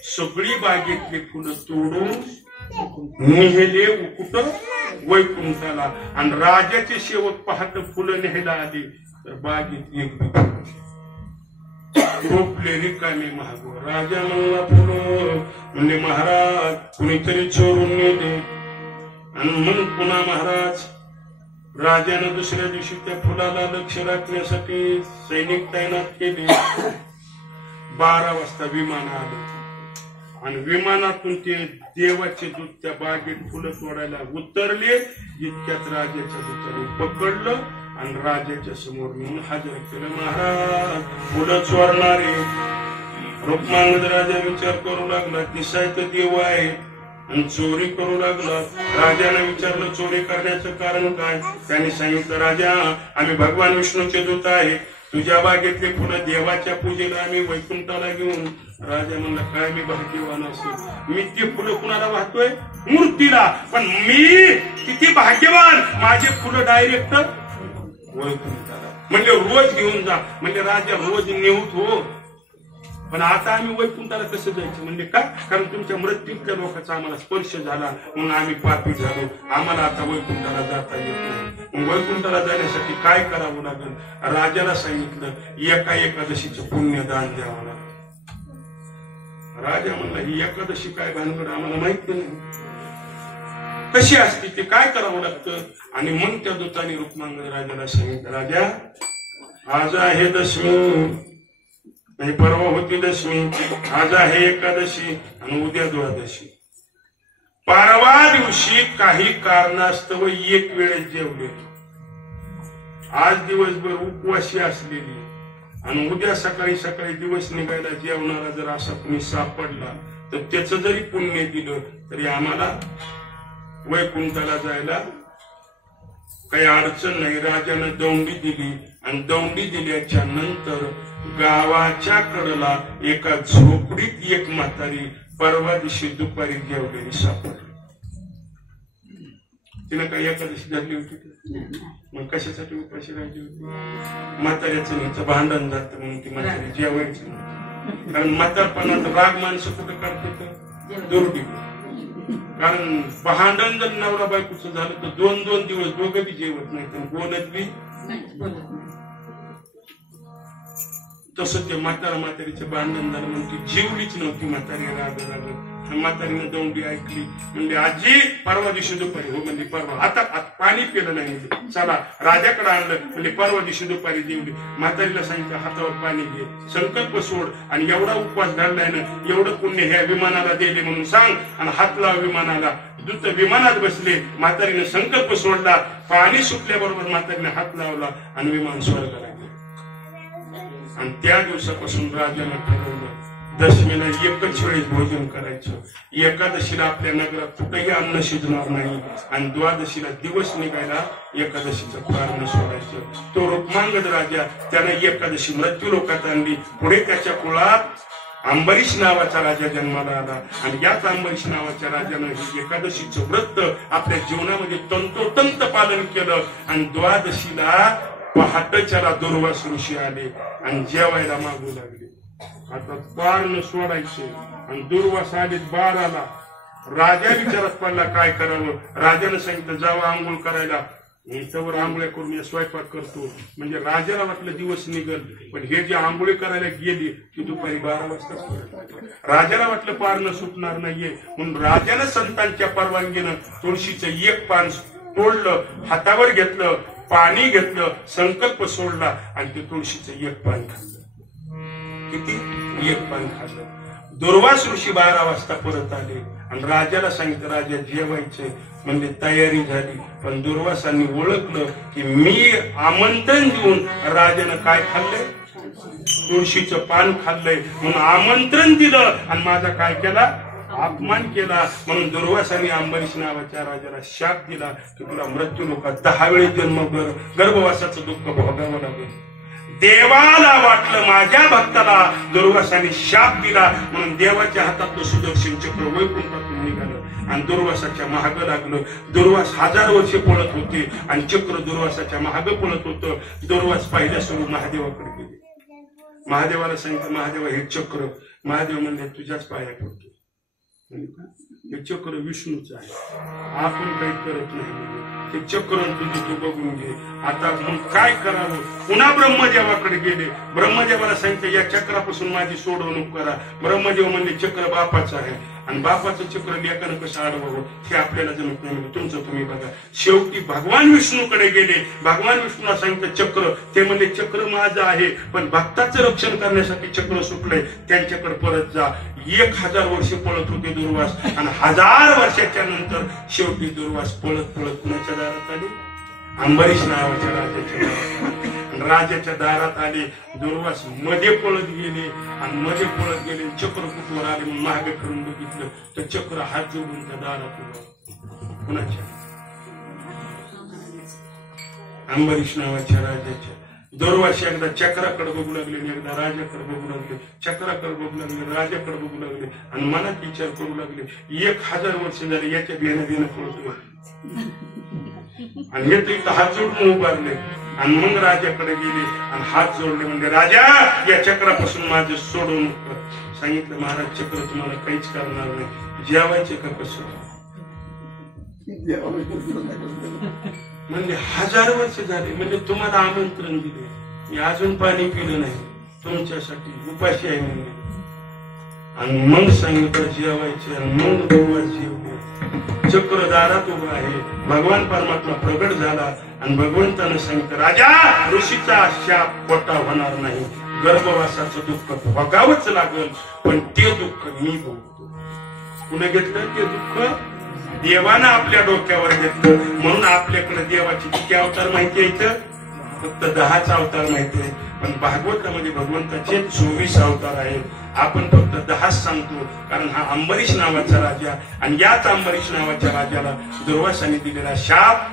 सगळी बागेतली फुलं तोडून निघेले कुठं? वैकुंठाला. आणि राजाचे सेवक पाहत फुलं न्यायला आली तर बागेत एक रोपले रिकामे महागो. राजा म्हणला फुलं म्हणजे महाराज कुणीतरी चोरून नेले. आणि मग पुन्हा महाराज राजानं दुसऱ्या दिवशी त्या फुलाला लक्ष राखण्यासाठी सैनिक तैनात केले. 12 वाजता विमान आलं आणि विमानातून ते देवाचे दूत त्या बागेत फुलं तोडायला उतरले. इतक्यात राजाच्या दूताने पकडलं आणि राजाच्या समोर नेऊन हजर केलं. महाराज फुलं चोरणारे. रुक्मांगद राजा विचार करू लागला, दिसाय तर देव आहे आणि चोरी करू लागला. राजाने विचारलं चोरी करण्याचं कारण काय? त्याने सांगितलं राजा आम्ही भगवान विष्णूचे दूत आहे, तुझ्या बागेतले फुलं देवाच्या पूजेला आम्ही वैकुंठाला घेऊन. राजा म्हणला काय मी भाग्यवान असेल, मी ते फुलं कुणाला वाहतोय? मूर्तीला. पण मी किती भाग्यवान, माझे फुलं डायरेक्ट वैकुंठाला. म्हणजे रोज घेऊन जा. म्हणजे राजा रोज नेऊत हो, पण आता आम्ही वैकुंठाला कसं जायचं? म्हणजे का? कारण तुमच्या मृत्यूच्या लोकांचा आम्हाला स्पर्श झाला म्हणून आम्ही पापी झालो, आम्हाला आता वैकुंठाला जाता येत नाही. वैकुंठाला जाण्यासाठी काय करावं लागेल? राजाला सांगितलं एका एकादशीचं पुण्यदान द्यावं लागेल. राजा म्हणला ही एकादशी काय भानगड आम्हाला माहिती नाही, कशी असते ते काय करावं लागतं? आणि मग त्या दूताने रुक्मांगद राजाला सांगितलं राजा आज आहे दशमी, परवा होती दशमी, आज आहे एकादशी आणि उद्या द्वादशी. परवा दिवशी काही कारणास्तव एक वेळेस जेवले, आज दिवसभर उपवासी असलेली आणि उद्या सकाळी सकाळी दिवस निघायला जेवणारा जर असा कुणी सापडला तर त्याचं जरी पुण्य दिलं तरी आम्हाला वैकुंठाला जायला काही अडचण नाही. राजानं दौंडी दिली आणि दौंडी दिल्याच्या नंतर गावाच्या कडेला एका झोपडीत एक म्हातारी परवा दिवशी दुपारी जेवलेली सापडली. तिनं काही एकादशी धरली होती? मग कशासाठी उपाशी राहिली होती? म्हाताऱ्याचं नीचं भांडण जातं म्हणून ती म्हातारी जेवायची नाही. कारण म्हातारपणात राग माणसं कुठं काढते तर दुर्डी. कारण भांडण जर नवरा बायकोचं झालं तर 2-2 दिवस दोघं बी जेवत नाही तर बोलत बी. तसं ते म्हातारीचे भांडण झालं म्हणून ती जेवलीच नव्हती म्हातारी. राग म्हातारीनं दौंडी ऐकली म्हणजे आजी परवा दिवशी दुपारी हो म्हणजे परवा आता पाणी पिलं नाही म्हणजे चला राजाकडे आणलं म्हणजे परवा दिवशी दुपारी जेवली. म्हातारीला सांगितलं हातावर पाणी घे, संकल्प सोड आणि एवढा उपवास घडलाय ना एवढं पुण्य ह्या विमानाला दिले म्हणून सांग आणि हात लाव विमानाला. दूत विमानात बसले, म्हातारीने संकल्प सोडला, पाणी सुटल्याबरोबर म्हातारीने हात लावला आणि विमान स्वर्गाला गेलं. आणि त्या दिवसापासून राजाने ठरवलं दशमीला एकच वेळेस भोजन करायचं, एकादशीला आपल्या नगरात कुठेही अन्न शिजणार नाही आणि द्वादशीला दिवस निघायला एकादशीचं कारण सोडायचं. तो रुक्मांगद राजा त्याने एकादशी मृत्यू लोकात आणली. पुढे त्याच्या कुळात अंबरीश नावाचा राजा जन्माला आला आणि याच अंबरीश नावाच्या राजानं ही एकादशीचं व्रत आपल्या जीवनामध्ये तंतोतंत पालन केलं. आणि द्वादशीला पहाटेच्याला दुर्वास ऋषी आले आणि जेवायला मागू लागले. आता पार न सोडायचे आणि दुर्वास आले 12ला. राजा विचारात पडला काय करावं. राजाने सांगितलं जावं आंघोळ करायला. त्यावर आंघोळ्या करून या स्वयंपाक करतो. म्हणजे राजाला वाटलं दिवस निघल, पण हे जे आंघोळी करायला गेली की दुपारी 12 वाजता. राजाला वाटलं पार न सुटणार नाहीये, म्हणून राजानं संतांच्या परवानगीनं तुळशीचं एक पान तोडलं, हातावर घेतलं, पाणी घेतलं, संकल्प सोडला आणि ते तुळशीचं एक पान खाल्लं. किती? एक पान खाल्लं. दुर्वास ऋषी 12 वाजता परत आले आणि राजाला सांगितलं राजा जेवायचे. म्हणजे तयारी झाली, पण दुर्वासांनी ओळखलं की मी आमंत्रण देऊन राजानं काय खाल्लंय? तुळशीचं पान खाल्लंय. म्हणून आमंत्रण दिलं आणि माझा काय केला? अपमान केला. म्हणून दुर्वासांनी अंबरीश नावाच्या राजाला शाप दिला की तुला मृत्यू लोकात 10 वेळी जन्म गर्भवासाचं दुःख भोगावं लागेल. देवाला वाटलं माझ्या भक्ताला दुर्वासाने शाप दिला, म्हणून देवाच्या हातातलं सुदर्शन चक्र वैकुंठातून निघालं आणि दुर्वासाच्या महाग लागलं. दुर्वास 1000 वर्षे पळत होते आणि चक्र दुर्वासाच्या महाग पळत होतं. दुर्वास पहिल्या सुरू महादेवाकडे गेले. महादेवाला सांगितलं महादेवा हे चक्र. महादेव म्हणजे तुझ्याच पाया पडतो. हे चक्र विष्णूचं आहे, आपण काही करत नाही. ते चक्र तुझे तू बघून घे. आता मग काय करावं? पुन्हा ब्रह्मदेवाकडे गेले. ब्रह्मदेवाला सांगितलं या चक्रापासून माझी सोडवणूक करा. ब्रह्मदेव म्हणले चक्र बापाचं आहे आणि बापाचं चक्र लेखानं कसं अडवावं हे आपल्याला जमत नाही, तुमचं तुम्ही बघा. शेवटी भगवान विष्णूकडे गेले. भगवान विष्णूला सांगितलं चक्र. ते म्हणले चक्र माझं आहे, पण भक्ताचं रक्षण करण्यासाठी चक्र सुटलंय, त्यांच्याकडे परत जा. 1000 वर्षे पळत होते दुर्वास आणि 1000 वर्षाच्या नंतर शेवटी दुर्वास पळत पळत कुणाच्या दारात आले? अंबरीश नावाच्या राजाच्या दारात. राजाच्या दारात आले. दुर्वास मध्ये पळत गेले आणि मध्ये पळत गेले. चक्र कुठवर आले म्हणून मागे करून बघितलं तर चक्र हात जोडून त्या दारात उभं. कुणाच्या? अंबरीश नावाच्या राजाच्या. दुर्वास एकदा चक्राकडे बघू लागले, एकदा राजाकडे बघू लागले. चक्राकडे बघू लागले, राजाकडे बघू लागले आणि मनात विचार करू लागले 1000 वर्ष झाले याच्या देणं पळतोय आणि हे तर इथं हात जोडून उभारले. आणि मग राजाकडे गेले आणि हात जोडले. म्हणजे राजा या चक्रापासून माझं सोडवणूक कर. सांगितलं महाराज चक्र तुम्हाला काहीच करणार नाही. जेवायचे का कसं? म्हणजे 1000 वर्ष झाले. म्हणजे तुम्हाला आमंत्रण दिले, मी अजून पाणी पिलं नाही तुमच्यासाठी, उपाशी आहे म्हणजे. आणि मग सांगितलं जेवायचे आणि मग दुर्वास जेवले. चक्र दारात उभं आहे. भगवान परमात्मा प्रगट झाला आणि भगवंतानं सांगितलं राजा ऋषीचा शाप खोटा होणार नाही. गर्भवासाचं दुःख भोगावंच लागल, पण ते दुःख मी भोगतो. कुणी घेतलं ते दुःख? देवानं आपल्या डोक्यावर घेतलं. म्हणून आपल्याकडे देवाचे किती अवतार माहिती आहे? फक्त 10च अवतार माहिती आहे, पण भागवतामध्ये भगवंताचे 24 अवतार आहेत. आपण फक्त 10च सांगतो, कारण हा अंबरीश नावाचा राजा आणि याच अंबरीश नावाच्या राजाला दुर्वासाने दिलेला शाप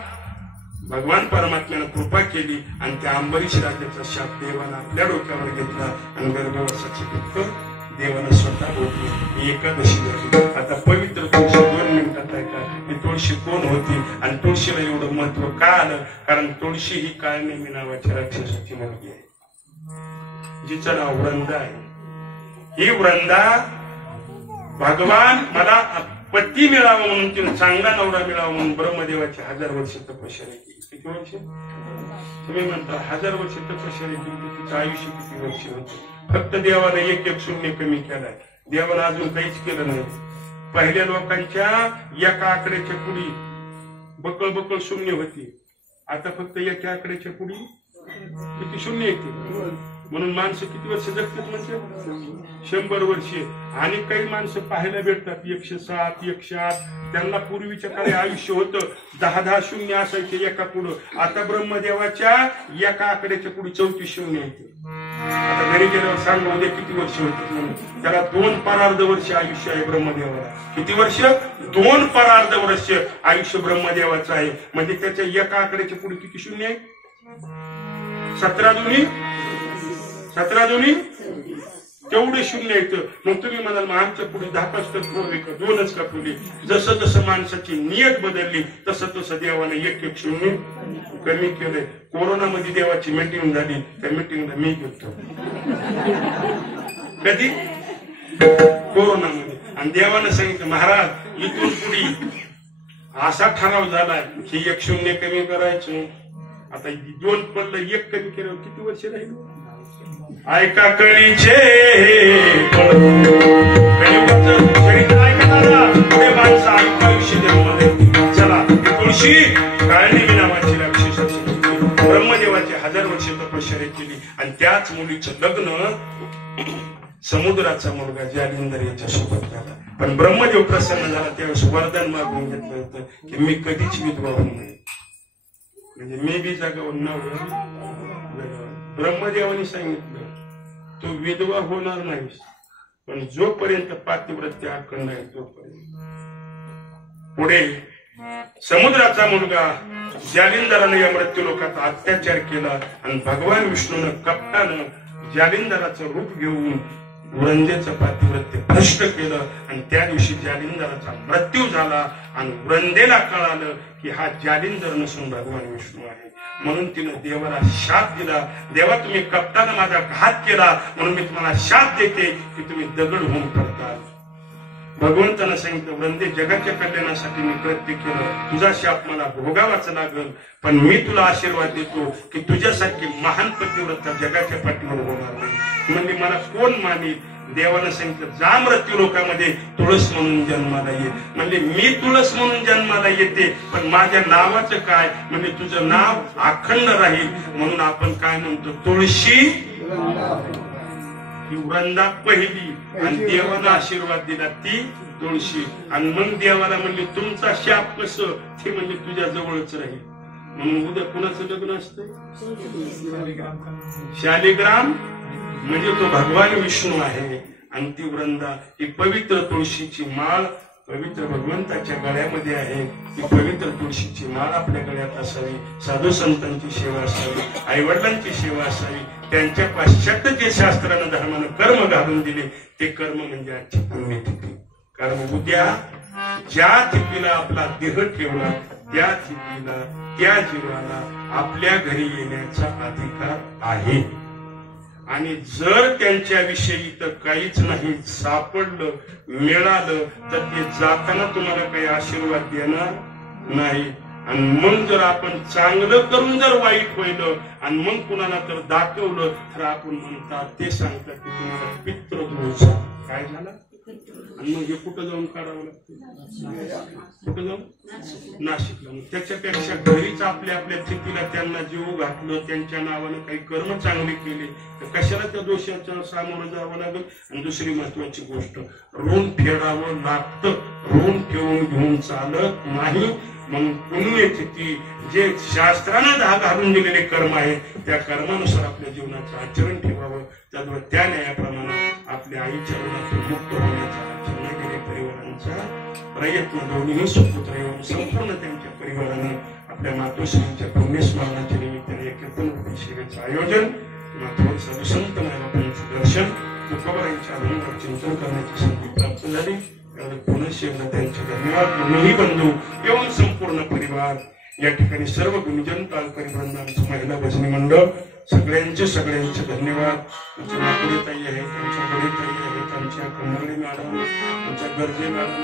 भगवान परमात्म्यानं कृपा केली आणि त्या अंबरीश राजाचा शाप देवानं आपल्या डोक्यावर घेतला आणि गर्भवासाचे दुःख देवानं स्वतः भोगले. एकादशी झाली. आता पवित्र तुळशी 2 मिनिटात आहे का? ही तुळशी कोण होती आणि तुळशीला एवढं महत्व का आलं? कारण तुळशी ही काळनेमी नावाच्या राक्षसाची मुलगी आहे, जिचं नाव वृंदा आहे. ही वृंदा भगवान मला पती मिळावं म्हणून, तिने चांगला नवरा मिळावा म्हणून ब्रह्मदेवाची 1000 वर्ष तपश्चर्या केली. किती वर्ष? तुम्ही म्हणता 1000 वर्ष तपश्चर्या केली, तिचं आयुष्य किती वर्ष होतं? फक्त देवाने 1 शून्य कमी केलाय. देवानं अजून काहीच केलं नाही. पहिल्या लोकांच्या एका आकड्याच्या पुढी बकळ बकळ शून्य होती. आता फक्त एका आकड्याच्या पुढी किती शून्य येते. म्हणून माणसं किती वर्ष जगतात म्हणजे 100 वर्षे. आणि काही माणसं पाहायला भेटतात 107, 108. त्यांना पूर्वीच्या काळी आयुष्य होतं 10 शून्य असायचे एका पुढं. आता ब्रह्मदेवाच्या एका आकड्याच्या पुढे 34 शून्य येते. आता घरी गेल्यावर सांग उद्या किती वर्ष होते म्हणून. त्याला 2 परार्ध वर्ष आयुष्य आहे ब्रह्मदेवाला. किती वर्ष? 2 परार्ध वर्ष आयुष्य ब्रह्मदेवाचं आहे. म्हणजे त्याच्या एका आकड्याच्या पुढे किती शून्य आहे? 17 दोन्ही तेवढे शून्य येतं. मग तुम्ही म्हणाल मग आमच्या पुढे 10 का 2च का पुढे? जसं जसं माणसाची नियत बदलली तसं तसं देवाने 1 शून्य कमी केलंय. कोरोनामध्ये देवाची मीटिंग झाली, त्या मीटिंगला मी गेलो. कधी? कोरोनामध्ये. आणि देवानं सांगितलं महाराज इथून पुढे असा ठराव झाला की 1 शून्य कमी करायचं. आता 2 पडलं 1 कमी केलं किती वर्ष राहील? ऐका कळीचे पुढे माणसं ऐका आयुष्य जन्मले. चला तुळशी काळणी नावाची राक्षस ब्रह्मदेवाची 1000 वर्ष तपश्चर्या केली आणि त्याच मुलीचं लग्न समुद्राचा मुलगा जालिंदर याच्या सोबत झाला. पण ब्रह्मदेव प्रसन्न झाला त्यावेळेस वरदान मागून घेतलं होतं की मी कधीच विधवा होऊ नये. म्हणजे मी बी जगावून नाव ब्रह्मदेवाने सांगितलं तू विधवा होणार नाहीस पण जोपर्यंत पातिव्रत्य अखंड आहे तोपर्यंत. पुढे समुद्राचा मुलगा जालिंदराने या मृत्यू लोकांचा अत्याचार केला आणि भगवान विष्णूनं कपटानं जालिंदराचं रूप घेऊन वृंदेचं पातिव्रत्य भ्रष्ट केलं आणि त्या दिवशी जालिंदराचा मृत्यू झाला आणि वृंदेला कळालं की हा जालिंदर नसून भगवान विष्णू आहे. म्हणून तिनं देवाला शाप दिला. देवा तुम्ही कपटानं माझा घात केला म्हणून मी तुम्हाला शाप देते की तुम्ही दगड होऊन पडताल. भगवंतानं सांगितलं वृंदे जगाच्या कल्याणासाठी मी कृत्य केलं तुझा शाप मला भोगावाच लागल पण मी तुला आशीर्वाद देतो की तुझ्यासारखी महान पतिव्रता जगाच्या पाठीवर होणार नाही. म्हणजे मला कोण मानेल? देवानं सांगितलं जा मृत्यू लोकांमध्ये तुळस म्हणून जन्माला ये. म्हणजे मी तुळस म्हणून जन्माला येते पण माझ्या नावाचं काय? म्हणजे तुझं नाव अखंड राहील म्हणून आपण काय म्हणतो तुळशी ही वृंदा पहिली आणि देवाला आशीर्वाद दिला ती तुळशी. आणि मग देवाला म्हणले तुमचा शाप कसं? ते म्हणजे तुझ्या जवळच राहील. म्हणून उद्या कुणाचं लग्न असतं? शालिग्राम म्हणजे तो भगवान विष्णू आहे आणि ती वृंदा ही पवित्र तुळशीची माळ पवित्र भगवंताच्या गळ्यामध्ये आहे. ती पवित्र तुळशीची माळ आपल्या गळ्यात असावी. साधू संतांची सेवा असावी. आई वडिलांची सेवा असावी. त्यांच्या पाश्चात्य जे शास्त्रानं धर्मानं कर्म घालून दिले ते कर्म म्हणजे आजची पुण्यतिथी. कारण उद्या ज्या तिथीला आपला देह ठेवला त्या तिथीला त्या जीवाला आपल्या घरी येण्याचा अधिकार आहे. आणि जर त्यांच्याविषयी तर काहीच नाही सापडलं मिळालं तर ते जाताना तुम्हाला काही आशीर्वाद देणार नाही. आणि मग जर आपण चांगलं करून जर वाईट होईल आणि मग कुणाला तर दाखवलं तर आपण म्हणतात ते सांगतात की तुम्हाला पितृदोष काय झाला. आणि मग हे कुठं जाऊन काढावं लागतं? कुठं जाऊन? नाशिकला. त्याच्यापेक्षा घरीच आपल्या आपल्या स्थितीला त्यांना जीव घातलं त्यांच्या नावानं काही कर्म चांगले केले तर कशाला त्या दोषाच्या सामोरं जावं लागेल. आणि दुसरी महत्वाची गोष्ट ऋण फेडावं लागतं. ऋण ठेवून घेऊन चालत नाही. मग पुण्यतिथी जे शास्त्रानं घालून दिलेले कर्म आहे त्या कर्मानुसार आपल्या जीवनाचं आचरण ठेवावं. त्याद्वारे त्या न्यायाप्रमाणे आपल्या आईच्या ऋणातून मुक्त होण्याचा चंद्रगिरी परिवारांचा प्रयत्न दोन्ही सुपुत्र येऊन संपूर्ण त्यांच्या परिवाराने आपल्या मातोश्रींच्या पुण्यस्मरणाच्या निमित्ताने कीर्तन सेवेचं आयोजन मातोश्री साधू संत मायबापांचं दर्शन तुकोबारांच्या अभंगावर चिंतन करण्याची संधी प्राप्त झाली. पुनश्च एकदा त्यांचे धन्यवाद. दोन्ही बंधू एवढं संपूर्ण परिवार या ठिकाणी सर्व गुरुजन तालकरी वृंदांचं महिला भजनी मंडळ सगळ्यांचे धन्यवाद. आमच्या नागपुरी ताई आहेत, आमच्या गडे ताई आहेत, आमच्या कन्नडी मॅडम, आमच्या गरजे मॅडम.